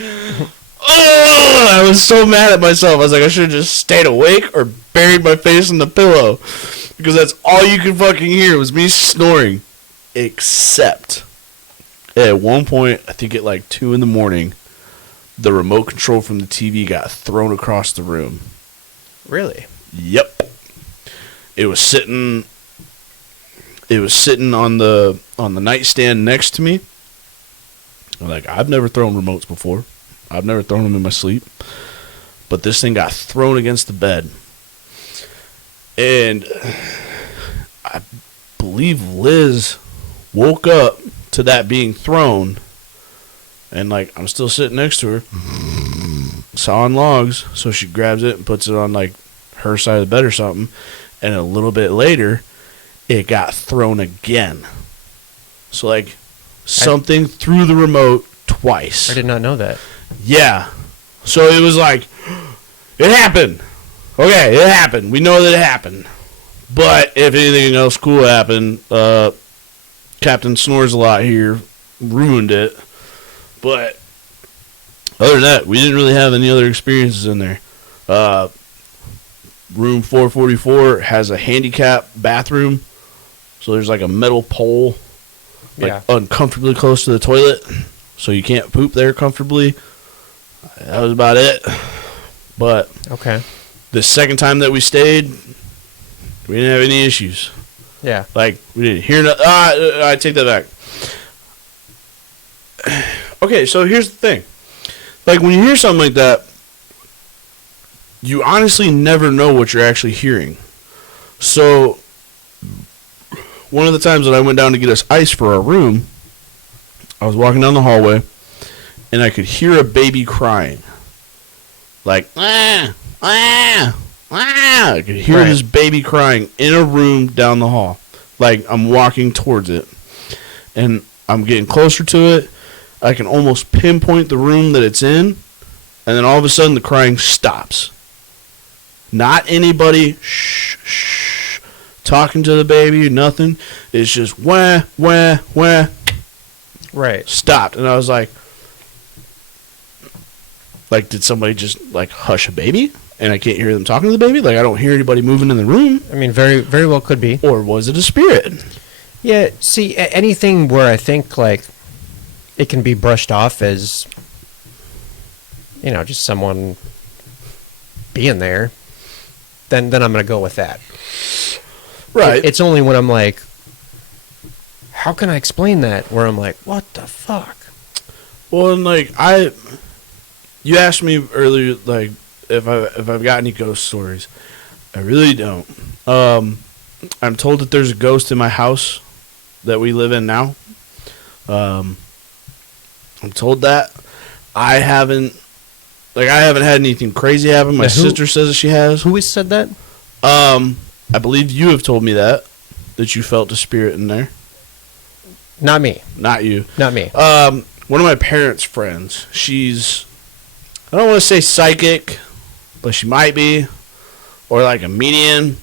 Oh, I was so mad at myself. I was like, I should have just stayed awake or buried my face in the pillow. Because that's all you could fucking hear was me snoring. Except, at one point, I think at like 2 in the morning, the remote control from the TV got thrown across the room. Really? Yep. It was sitting on the nightstand next to me. Like, I've never thrown remotes before. I've never thrown them in my sleep. But this thing got thrown against the bed. And I believe Liz woke up to that being thrown. And, like, I'm still sitting next to her. Sawing logs. So she grabs it and puts it on, like, her side of the bed or something. And a little bit later, it got thrown again. So, like, something threw the remote twice. I did not know that. Yeah. So it was like, it happened. Okay, it happened. We know that it happened. But if anything else cool happened, Captain Snores a Lot here ruined it. But other than that, we didn't really have any other experiences in there. room 444 has a handicap bathroom. So there's like a metal pole like uncomfortably close to the toilet. So you can't poop there comfortably. That was about it. But okay. The second time that we stayed, we didn't have any issues. Yeah. Like, we didn't hear nothing. I take that back. Okay, so here's the thing. Like, when you hear something like that, you honestly never know what you're actually hearing. So, one of the times that I went down to get us ice for our room, I was walking down the hallway, and I could hear a baby crying. Like, ah, ah, ah. I could hear this baby crying in a room down the hall. Like, I'm walking towards it. And I'm getting closer to it. I can almost pinpoint the room that it's in. And then all of a sudden, the crying stops. Not anybody talking to the baby, nothing. It's just wah, wah, wah. Right. Stopped. And I was like, did somebody just, like, hush a baby? And I can't hear them talking to the baby? Like, I don't hear anybody moving in the room? I mean, very, very well could be. Or was it a spirit? Yeah, see, anything where I think, like, it can be brushed off as, you know, just someone being there, then I'm going to go with that. Right. It's only when I'm like, how can I explain that? Where I'm like, what the fuck? Well, and, like, you asked me earlier, like, if I've got any ghost stories. I really don't. I'm told that there's a ghost in my house that we live in now. I'm told that. I haven't had anything crazy happen. My sister says that she has. Who has said that? I believe you have told me that you felt a spirit in there. Not me. Not you. Not me. One of my parents' friends. She's, I don't want to say psychic, but she might be, or like a medium.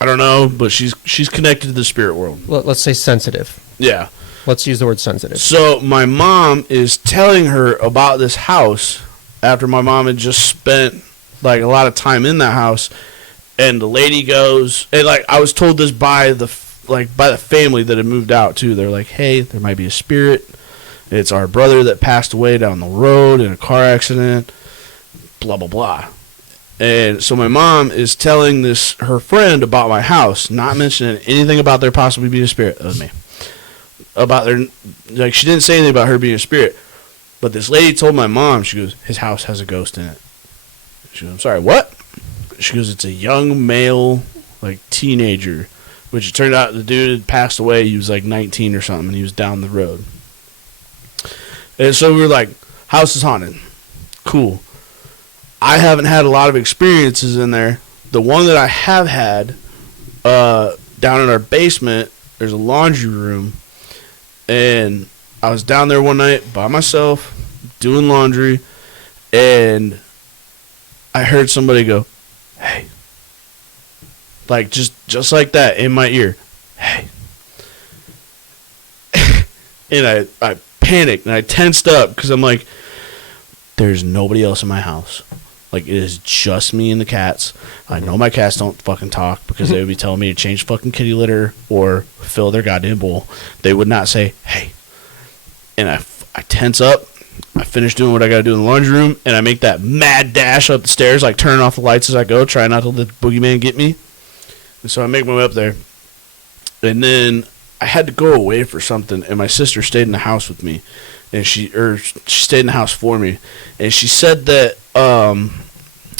I don't know, but she's connected to the spirit world. Let's say sensitive. Yeah. Let's use the word sensitive. So my mom is telling her about this house after my mom had just spent like a lot of time in that house, and the lady goes, and like I was told this by the family that had moved out too. They're like, hey, there might be a spirit. It's our brother that passed away down the road in a car accident. Blah blah blah. And so my mom is telling her friend about my house, not mentioning anything about there possibly being a spirit. That was me. About their, like, she didn't say anything about her being a spirit. But this lady told my mom, she goes, his house has a ghost in it. She goes, I'm sorry, what? She goes, it's a young male, like, teenager. Which it turned out the dude had passed away. He was like 19 or something, and he was down the road. And so we were like, house is haunted. Cool. I haven't had a lot of experiences in there. The one that I have had, down in our basement, there's a laundry room. And I was down there one night by myself, doing laundry, and I heard somebody go, hey. Like, just like that, in my ear. Hey. And I panicked, and I tensed up, because I'm like, there's nobody else in my house. Like, it is just me and the cats. I know my cats don't fucking talk, because they would be telling me to change fucking kitty litter or fill their goddamn bowl. They would not say, hey. And I tense up. I finish doing what I got to do in the laundry room, and I make that mad dash up the stairs, like turning off the lights as I go, trying not to let the boogeyman get me. And so I make my way up there. And then I had to go away for something, and my sister stayed in the house with me. And she stayed in the house for me. And she said that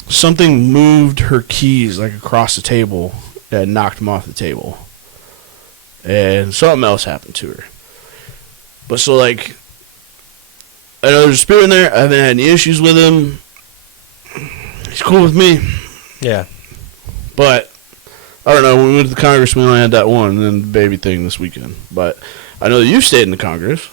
something moved her keys like across the table and knocked them off the table. And something else happened to her. But so, like, I know there's a spirit in there. I haven't had any issues with him. He's cool with me. Yeah. But I don't know. When we went to the Congress, we only had that one, and then the baby thing this weekend. But I know that you've stayed in the Congress.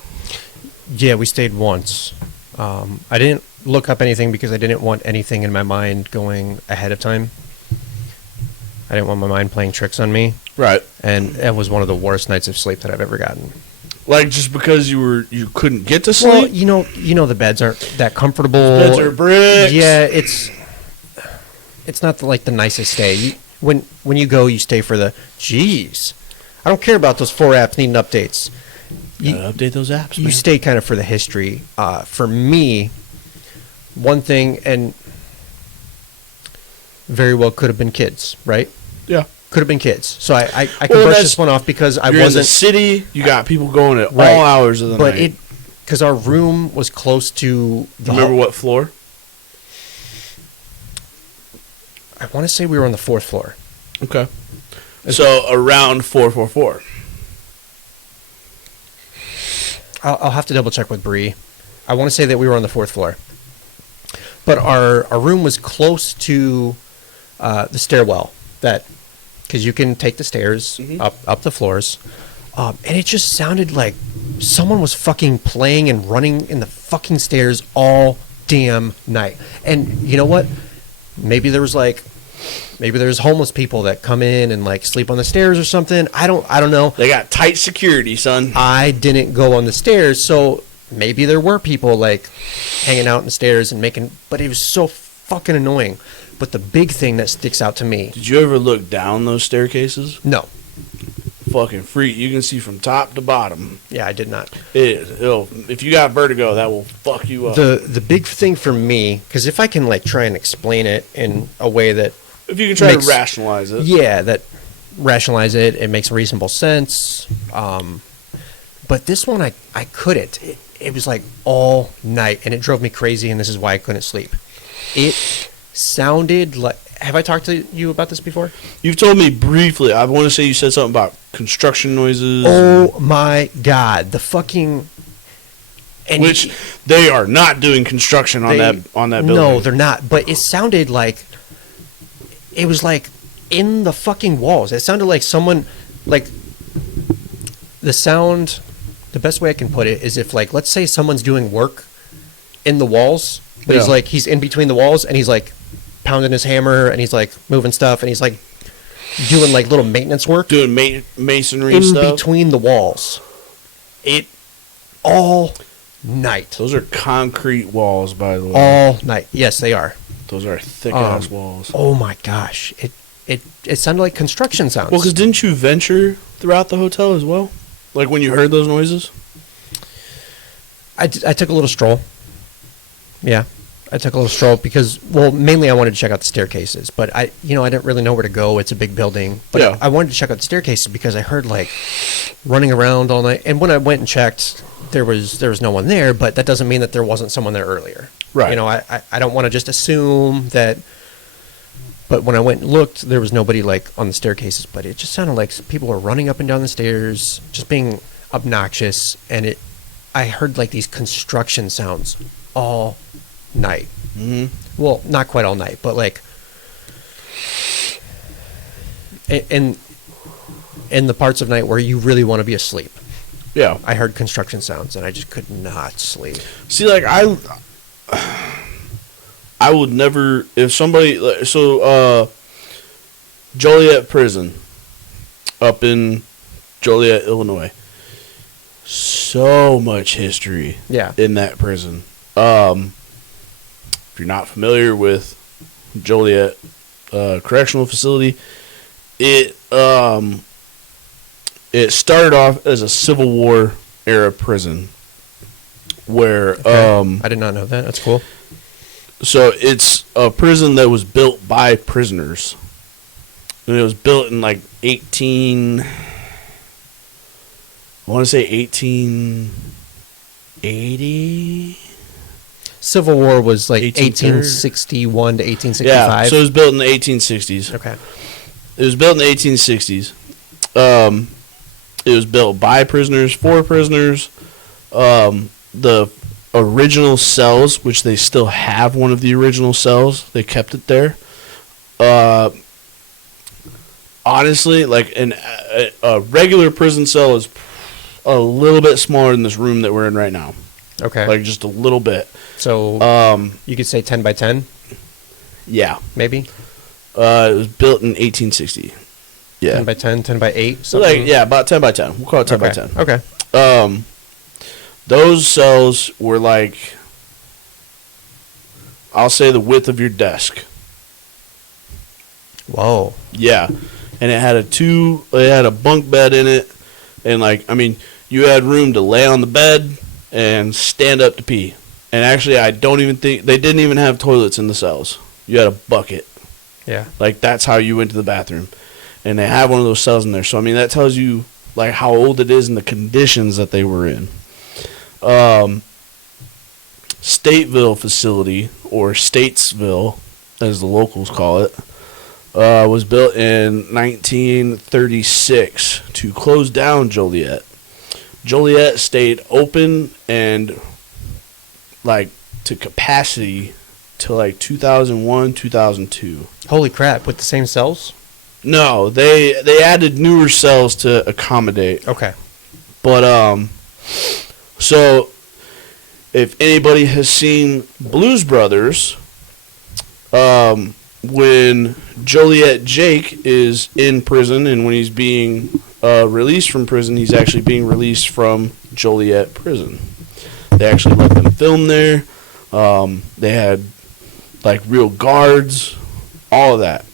Yeah, we stayed once. I didn't look up anything because I didn't want anything in my mind going ahead of time. I didn't want my mind playing tricks on me. Right. And it was one of the worst nights of sleep that I've ever gotten. Like, just because you couldn't get to sleep? Well, you know the beds aren't that comfortable. Beds are bricks. Yeah, it's it's not like the nicest stay. When you go, you stay for the, geez, I don't care about those 4 apps needing updates. You gotta update those apps, You man. stay kind of for the history. For me, one thing, and very well could have been kids, right? Yeah. Could have been kids. So I can Well, brush that's- this one off because I You're in the wasn't. city. You got people going at Right. all hours of the But night. because our room was close to the Remember what floor? I want to say we were on the 4th floor. Okay. So around 444. I'll have to double check with Bree. I want to say that we were on the 4th floor. But our room was close to the stairwell, because you can take the stairs up the floors. And it just sounded like someone was fucking playing and running in the fucking stairs all damn night. And you know what? Maybe there's homeless people that come in and like sleep on the stairs or something. I don't know. They got tight security, son. I didn't go on the stairs, so maybe there were people like hanging out in the stairs and making, but it was so fucking annoying. But the big thing that sticks out to me. Did you ever look down those staircases? No. Fucking freak. You can see from top to bottom. Yeah, I did not. If you got vertigo, that will fuck you up. The big thing for me, because if I can like try and explain it in a way that if you can try to rationalize it. Yeah, that rationalize it. It makes reasonable sense. But this one, I couldn't. It was like all night, and it drove me crazy, and this is why I couldn't sleep. It sounded like... Have I talked to you about this before? You've told me briefly. I want to say you said something about construction noises. Oh, my God. The fucking... Which they are not doing construction on that building. No, they're not. But it sounded like... It was like in the fucking walls. It sounded like someone... Like, the sound... The best way I can put it is if, like, let's say someone's doing work in the walls, but he's in between the walls, and he's, like, pounding his hammer, and he's, like, moving stuff, and he's, like, doing, like, little maintenance work. Doing masonry in stuff. In between the walls. It... All night. Those are concrete walls, by the way. All night. Yes, they are. Those are thick-ass walls. Oh, my gosh. It sounded like construction sounds. Well, because didn't you venture throughout the hotel as well? Like when you heard those noises? I took a little stroll. Yeah, I took a little stroll because, well, mainly I wanted to check out the staircases. But I didn't really know where to go. It's a big building. But yeah. I wanted to check out the staircases because I heard like running around all night. And when I went and checked, there was no one there. But that doesn't mean that there wasn't someone there earlier. Right. I don't want to just assume that. But when I went and looked, there was nobody like on the staircases. But it just sounded like people were running up and down the stairs, just being obnoxious. And I heard like these construction sounds all night. Mm-hmm. Well, not quite all night, but like in the parts of night where you really want to be asleep. Yeah. I heard construction sounds, and I just could not sleep. See, like I would never, if somebody, Joliet Prison, up in Joliet, Illinois, so much history in that prison. If you're not familiar with Joliet Correctional Facility, it started off as a Civil War era prison where I did not know that. That's cool. So it's a prison that was built by prisoners. And it was built in like 1880. Civil War was like 1861 to 1865. Yeah, so it was built in the 1860s. Okay. It was built in the 1860s. It was built by prisoners, for prisoners. The original cells, which they still have one of the original cells, they kept it there. Honestly, like a regular prison cell is a little bit smaller than this room that we're in right now. Okay. Like just a little bit. So you could say 10 by 10? Yeah. Maybe? It was built in 1860. Yeah. 10 by 10, 10 by 8? So like, yeah, about 10 by 10. We'll call it 10 by 10. Okay. Those cells were like, I'll say the width of your desk. Whoa. Yeah, and it had a bunk bed in it, and you had room to lay on the bed and stand up to pee. And actually, I don't even think they didn't even have toilets in the cells. You had a bucket. Yeah. Like, that's how you went to the bathroom. And they have one of those cells in there. So, I mean, that tells you, like, how old it is and the conditions that they were in. Stateville facility, or Statesville, as the locals call it, was built in 1936 to close down Joliet. Joliet stayed open and, like, to capacity till, like, 2001, 2002. Holy crap, with the same cells? No, they added newer cells to accommodate. Okay. But, so, if anybody has seen Blues Brothers, when Joliet Jake is in prison and when he's being released from prison, he's actually being released from Joliet prison. They actually let them film there. They had, like, real guards, all of that.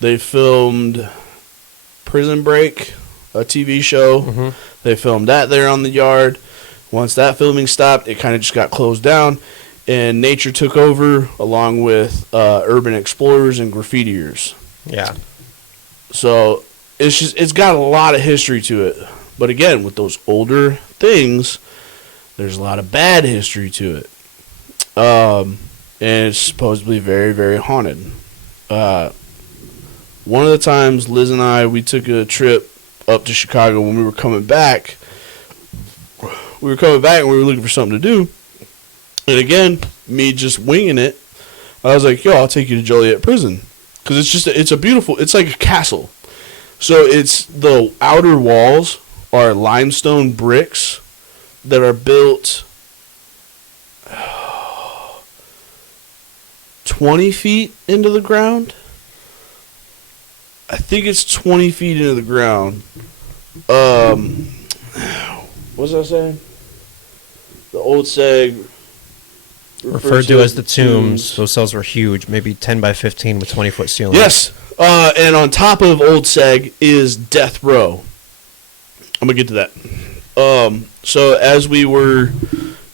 They filmed Prison Break, a TV show. Mm-hmm. They filmed that there on the yard. Once that filming stopped, it kind of just got closed down, and nature took over along with urban explorers and graffitiers. Yeah. So it's got a lot of history to it. But again, with those older things, there's a lot of bad history to it. And it's supposedly very, very haunted. One of the times Liz and I, we took a trip up to Chicago when we were coming back. We were coming back and we were looking for something to do. And again, me just winging it, I was like, yo, I'll take you to Joliet Prison. Because it's a beautiful, it's like a castle. So it's, the outer walls are limestone bricks that are built 20 feet into the ground. I think it's 20 feet into the ground. What was I saying? The old seg referred to as the tombs. Those cells were huge, maybe 10 by 15 with 20-foot ceilings. Yes, and on top of old seg is death row. I'm gonna get to that. So as we were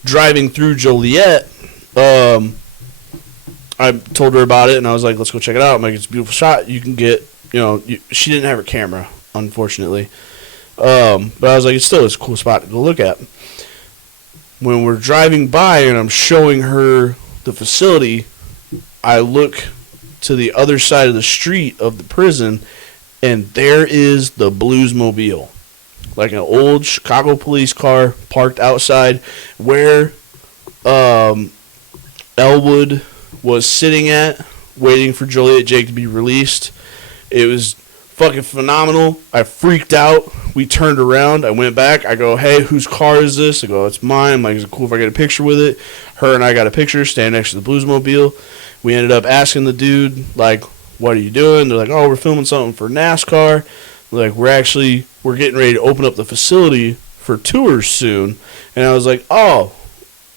driving through Joliet, I told her about it, and I was like, let's go check it out. I'm like, it's a beautiful shot. You can get, she didn't have her camera, unfortunately. But I was like, it's a cool spot to go look at. When we're driving by and I'm showing her the facility, I look to the other side of the street of the prison, and there is the Bluesmobile. Like an old Chicago police car parked outside where Elwood was sitting at, waiting for Joliet Jake to be released. It was fucking phenomenal. I freaked out. We turned around. I went back. I go, hey, whose car is this? I go, it's mine. I'm like, is it cool if I get a picture with it? Her and I got a picture standing next to the Bluesmobile. We ended up asking the dude, like, what are you doing? They're like, oh, we're filming something for NASCAR. Like, we're getting ready to open up the facility for tours soon. And I was like, oh,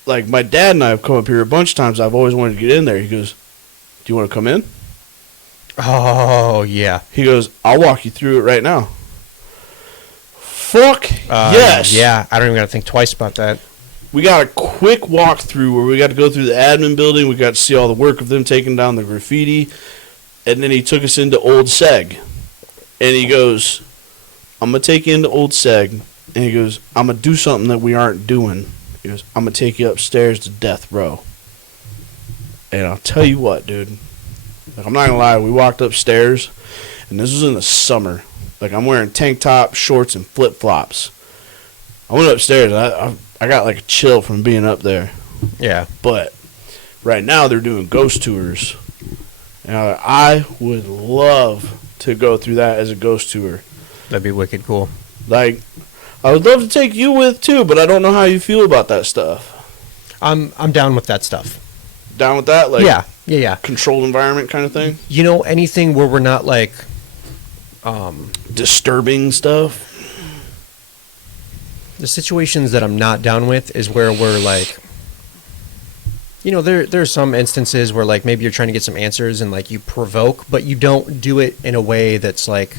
like, my dad and I have come up here a bunch of times. I've always wanted to get in there. He goes, do you want to come in? Oh, yeah. He goes, I'll walk you through it right now. Fuck yes. Yeah, I don't even got to think twice about that. We got a quick walkthrough where we got to go through the admin building. We got to see all the work of them taking down the graffiti. And then he took us into Old Seg. And he goes, I'm going to take you into Old Seg. And he goes, I'm going to do something that we aren't doing. He goes, I'm going to take you upstairs to death row. And I'll tell you what, dude. Like, I'm not going to lie. We walked upstairs. And this was in the summer. Like, I'm wearing tank top, shorts, and flip-flops. I went upstairs. And I got, like, a chill from being up there. Yeah. But right now they're doing ghost tours. And I would love to go through that as a ghost tour. That'd be wicked cool. Like, I would love to take you with, too, but I don't know how you feel about that stuff. I'm down with that stuff. Down with that? Like, yeah. Controlled environment kind of thing? You know, anything where we're not, like... disturbing stuff? The situations that I'm not down with is where we're, like... There are some instances where like maybe you're trying to get some answers and like you provoke, but you don't do it in a way that's like,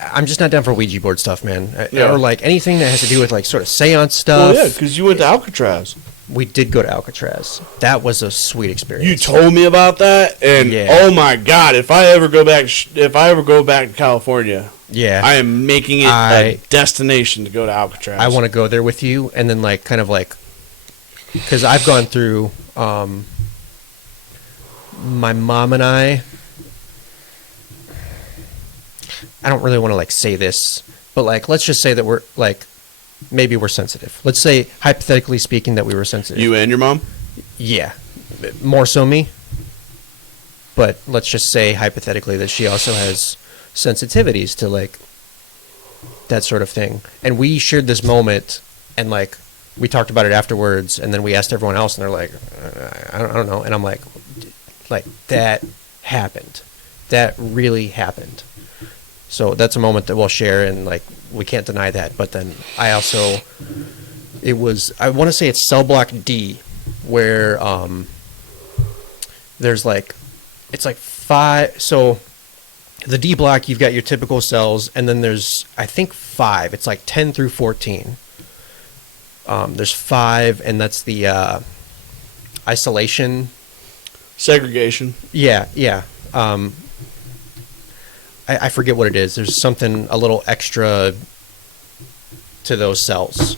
I'm just not down for Ouija board stuff, man. Yeah. Or like anything that has to do with like sort of seance stuff. Well, yeah, because you went to Alcatraz. We did go to Alcatraz. That was a sweet experience. You told me about that, and oh my god, if I ever go back to California, I am making it a destination to go to Alcatraz. I want to go there with you, and then like kind of like, because I've gone through. My mom and I don't really want to like say this, but like let's just say that we're like maybe we're sensitive. Let's say hypothetically speaking that we were sensitive. You and your mom? Yeah, more so me. But let's just say hypothetically that she also has sensitivities to like that sort of thing. And we shared this moment, and like we talked about it afterwards, and then we asked everyone else, and they're like, I don't know. And I'm like that happened. That really happened. So that's a moment that we'll share, and like we can't deny that. But then I want to say it's cell block D, where there's like, it's like 5. So the D block, you've got your typical cells, and then there's I think 5. It's like 10 through 14. There's 5, and that's the isolation, segregation. Yeah. I forget what it is. There's something a little extra to those cells.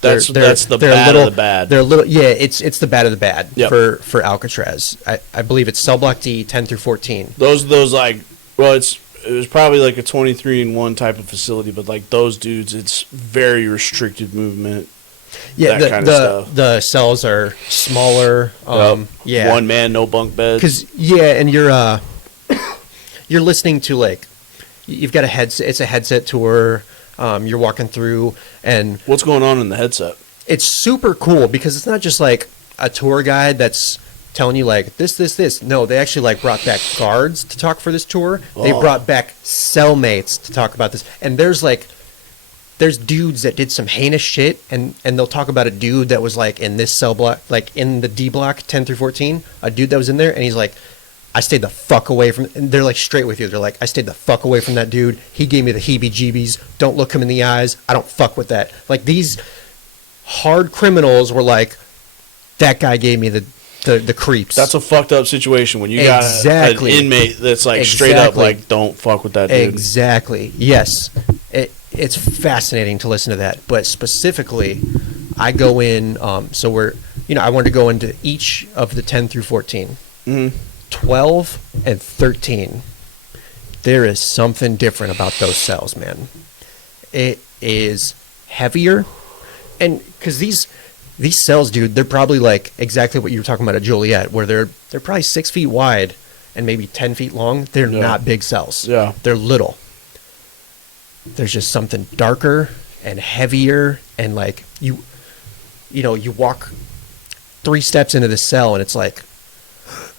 That's the bad of the bad. They're little. Yeah, it's the bad of the bad. Yep. For Alcatraz. I believe it's cell block D 10 through 14. Those like, well, it was probably like a 23-in-1 type of facility, but like those dudes, it's very restricted movement. Yeah, the cells are smaller. Yeah, 1 man, no bunk beds. And you're listening to like, you've got a headset. It's a headset tour. You're walking through, and what's going on in the headset? It's super cool because it's not just like a tour guide that's telling you like this. No, they actually like brought back guards to talk for this tour. They brought back cellmates to talk about this, and there's dudes that did some heinous shit, and they'll talk about a dude that was like in this cell block, like in the D block 10 through 14, a dude that was in there, and he's like, I stayed the fuck away from, and they're like straight with you. They're like, I stayed the fuck away from that dude. He gave me the heebie-jeebies. Don't look him in the eyes. I don't fuck with that. Like these hard criminals were like, that guy gave me the creeps. That's a fucked up situation when you got an inmate that's like straight up like, don't fuck with that dude. Exactly. Yes. It's fascinating to listen to that. But specifically, I go in, so I wanted to go into each of the 10 through 14. Mm-hmm. 12 and 13, there is something different about those cells, man. It is heavier, and because these cells, dude, they're probably like exactly what you were talking about at Joliet, where they're probably 6 feet wide and maybe 10 feet long. They're not big cells. Yeah, they're little. There's just something darker and heavier, and like you walk 3 steps into the cell, and it's like,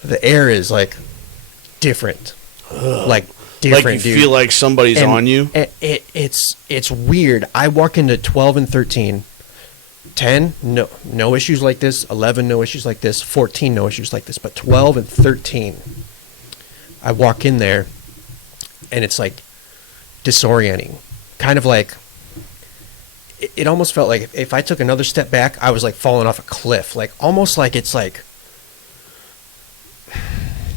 the air is like different. Like different, like you dude. Feel like somebody's on you. It's weird. I walk into 12 and 13. 10, no issues like this. 11, no issues like this. 14, no issues like this. But 12 and 13, I walk in there, and it's like disorienting. Kind of like, it almost felt like if I took another step back, I was like falling off a cliff. Like almost like it's like,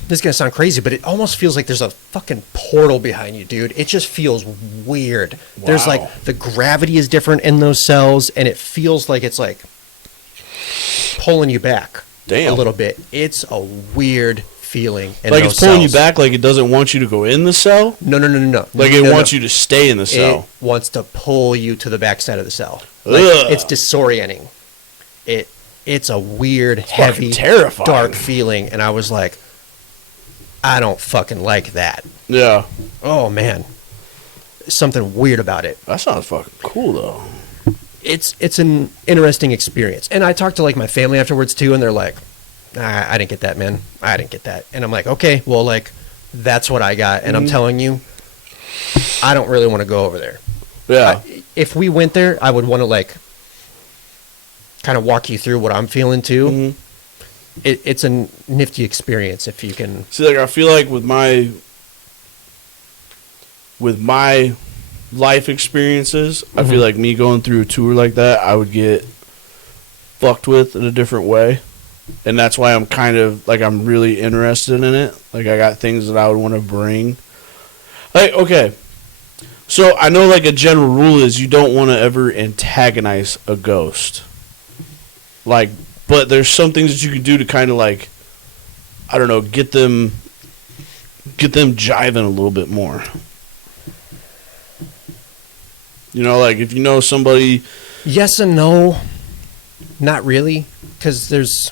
this is going to sound crazy, but it almost feels like there's a fucking portal behind you, dude. It just feels weird. Wow. There's like, the gravity is different in those cells, and it feels like it's like pulling you back a little bit. It's a weird feeling. Like it's pulling you back, like it doesn't want you to go in the cell? No. Like it wants you to stay in the cell. It wants to pull you to the backside of the cell. Like, it's disorienting. It's a weird, heavy, terrifying, dark feeling, and I was like, I don't fucking like that. Yeah. Oh, man. Something weird about it. That sounds fucking cool, though. It's an interesting experience. And I talked to, like, my family afterwards, too, and they're like, I didn't get that, man. I didn't get that. And I'm like, okay, well, like, that's what I got. And I'm telling you, I don't really want to go over there. Yeah. If we went there, I would want to, like, kind of walk you through what I'm feeling too. Mm-hmm. It's a nifty experience if you can. See, like I feel like with my life experiences, I feel like me going through a tour like that, I would get fucked with in a different way. And that's why I'm kind of, like, I'm really interested in it. Like, I got things that I would want to bring. Like, okay. So, I know, like, a general rule is you don't want to ever antagonize a ghost. Like, but there's some things that you can do to kind of, like, I don't know, get them jiving a little bit more. You know, like, if you know somebody... Yes and no. Not really. Because there's...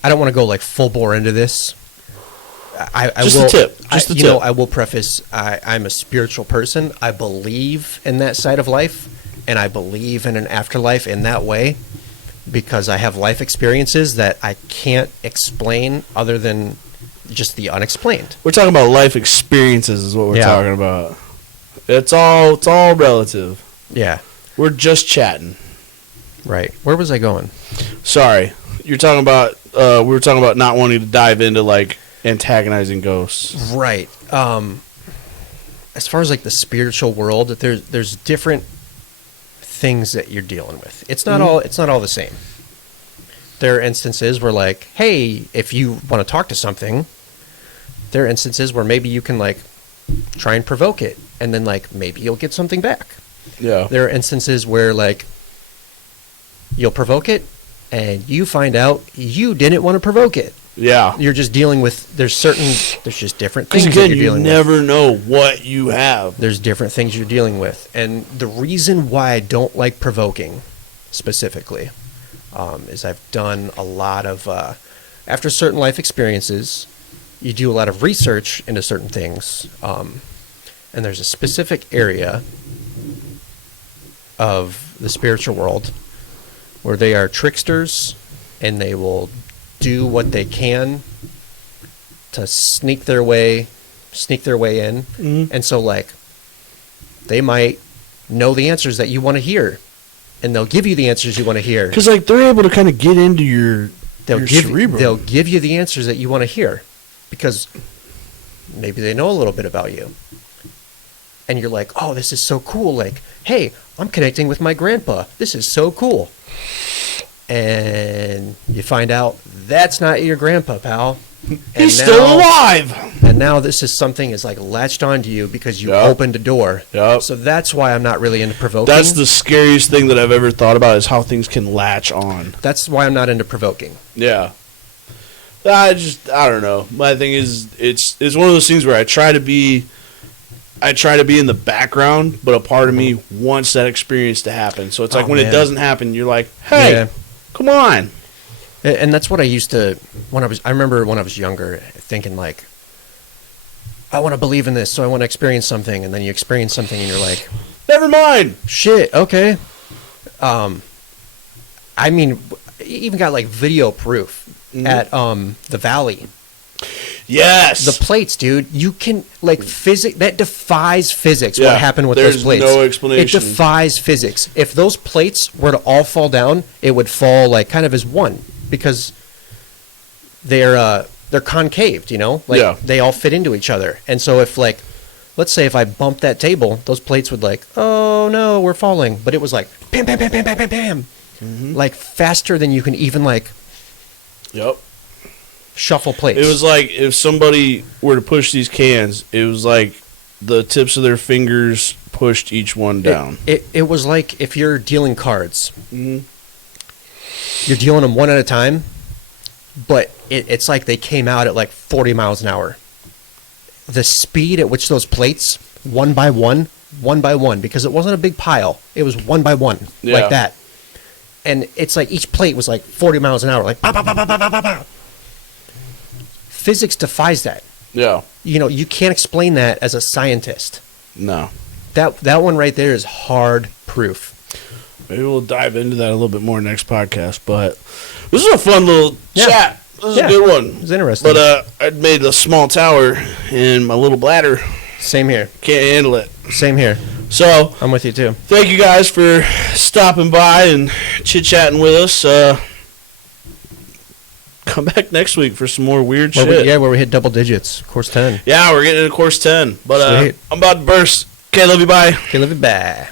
I don't want to go like full bore into this. I just will, a tip. Just a tip. You know, I will preface. I'm a spiritual person. I believe in that side of life, and I believe in an afterlife in that way, because I have life experiences that I can't explain other than just the unexplained. We're talking about life experiences, is what we're talking about. It's all relative. Yeah. We're just chatting. Right. Where was I going? Sorry. You're talking about we were talking about not wanting to dive into like antagonizing ghosts. Right. As far as like the spiritual world, there's different things that you're dealing with. It's not all the same. There are instances where like, hey, if you want to talk to something, there are instances where maybe you can like try and provoke it, and then like maybe you'll get something back. Yeah. There are instances where like you'll provoke it and you find out you didn't want to provoke it. Yeah. You're just dealing with, there's just different things again, that you're dealing with. You never know what you have. There's different things you're dealing with. And the reason why I don't like provoking specifically is I've done a lot of, after certain life experiences, you do a lot of research into certain things. And there's a specific area of the spiritual world where they are tricksters, and they will do what they can to sneak their way in. Mm-hmm. And so like they might know the answers that you want to hear, and they'll give you the answers you want to hear, because like they're able to kind of get into your cerebrum. They'll give you the answers that you want to hear, because maybe they know a little bit about you, and you're like, oh, this is so cool, like, hey, I'm connecting with my grandpa, this is so cool. And you find out that's not your grandpa, pal. And he's still alive. And now this is something is like latched onto you because you opened a door. Yep. So that's why I'm not really into provoking. That's the scariest thing that I've ever thought about, is how things can latch on. That's why I'm not into provoking. Yeah. I don't know. My thing is, it's one of those things where I try to be in the background, but a part of me wants that experience to happen. So it's like when it doesn't happen, you're like, hey, come on. And that's what I used to, I remember when I was younger, thinking like, I want to believe in this, so I want to experience something. And then you experience something and you're like, never mind. Shit, okay. I mean, even got like video proof at the Valley. Yes. The plates, dude. You can, like, that defies physics, what happened with those plates. There's no explanation. It defies physics. If those plates were to all fall down, it would fall, like, kind of as one, because they're concaved, you know? Like, they all fit into each other. And so if, like, let's say if I bumped that table, those plates would, like, oh, no, we're falling. But it was, like, bam, bam, bam, bam, bam, bam, bam. Mm-hmm. Like, faster than you can even, like... Yep. Shuffle plates. It was like if somebody were to push these cans, it was like the tips of their fingers pushed each one down. It was like if you're dealing cards. Mm-hmm. You're dealing them one at a time, but it's like they came out at like 40 miles an hour. The speed at which those plates, one by one, because it wasn't a big pile. It was one by one, like that. And it's like each plate was like 40 miles an hour, like bah, bah, bah, bah, bah, bah, bah. Physics defies that. Yeah. You know, you can't explain that as a scientist. No. That one right there is hard proof. Maybe we'll dive into that a little bit more next podcast, but this is a fun little chat. This is a good one. It was interesting. But I made a small tower in my little bladder. Same here. Can't handle it. Same here. So I'm with you too. thank you guys for stopping by and chit-chatting with us. Come back next week for some more weird shit. Where we hit double digits. Course 10. Yeah, we're getting into course 10. But Sweet. I'm about to burst. Okay, love you, bye. Okay, love you, bye.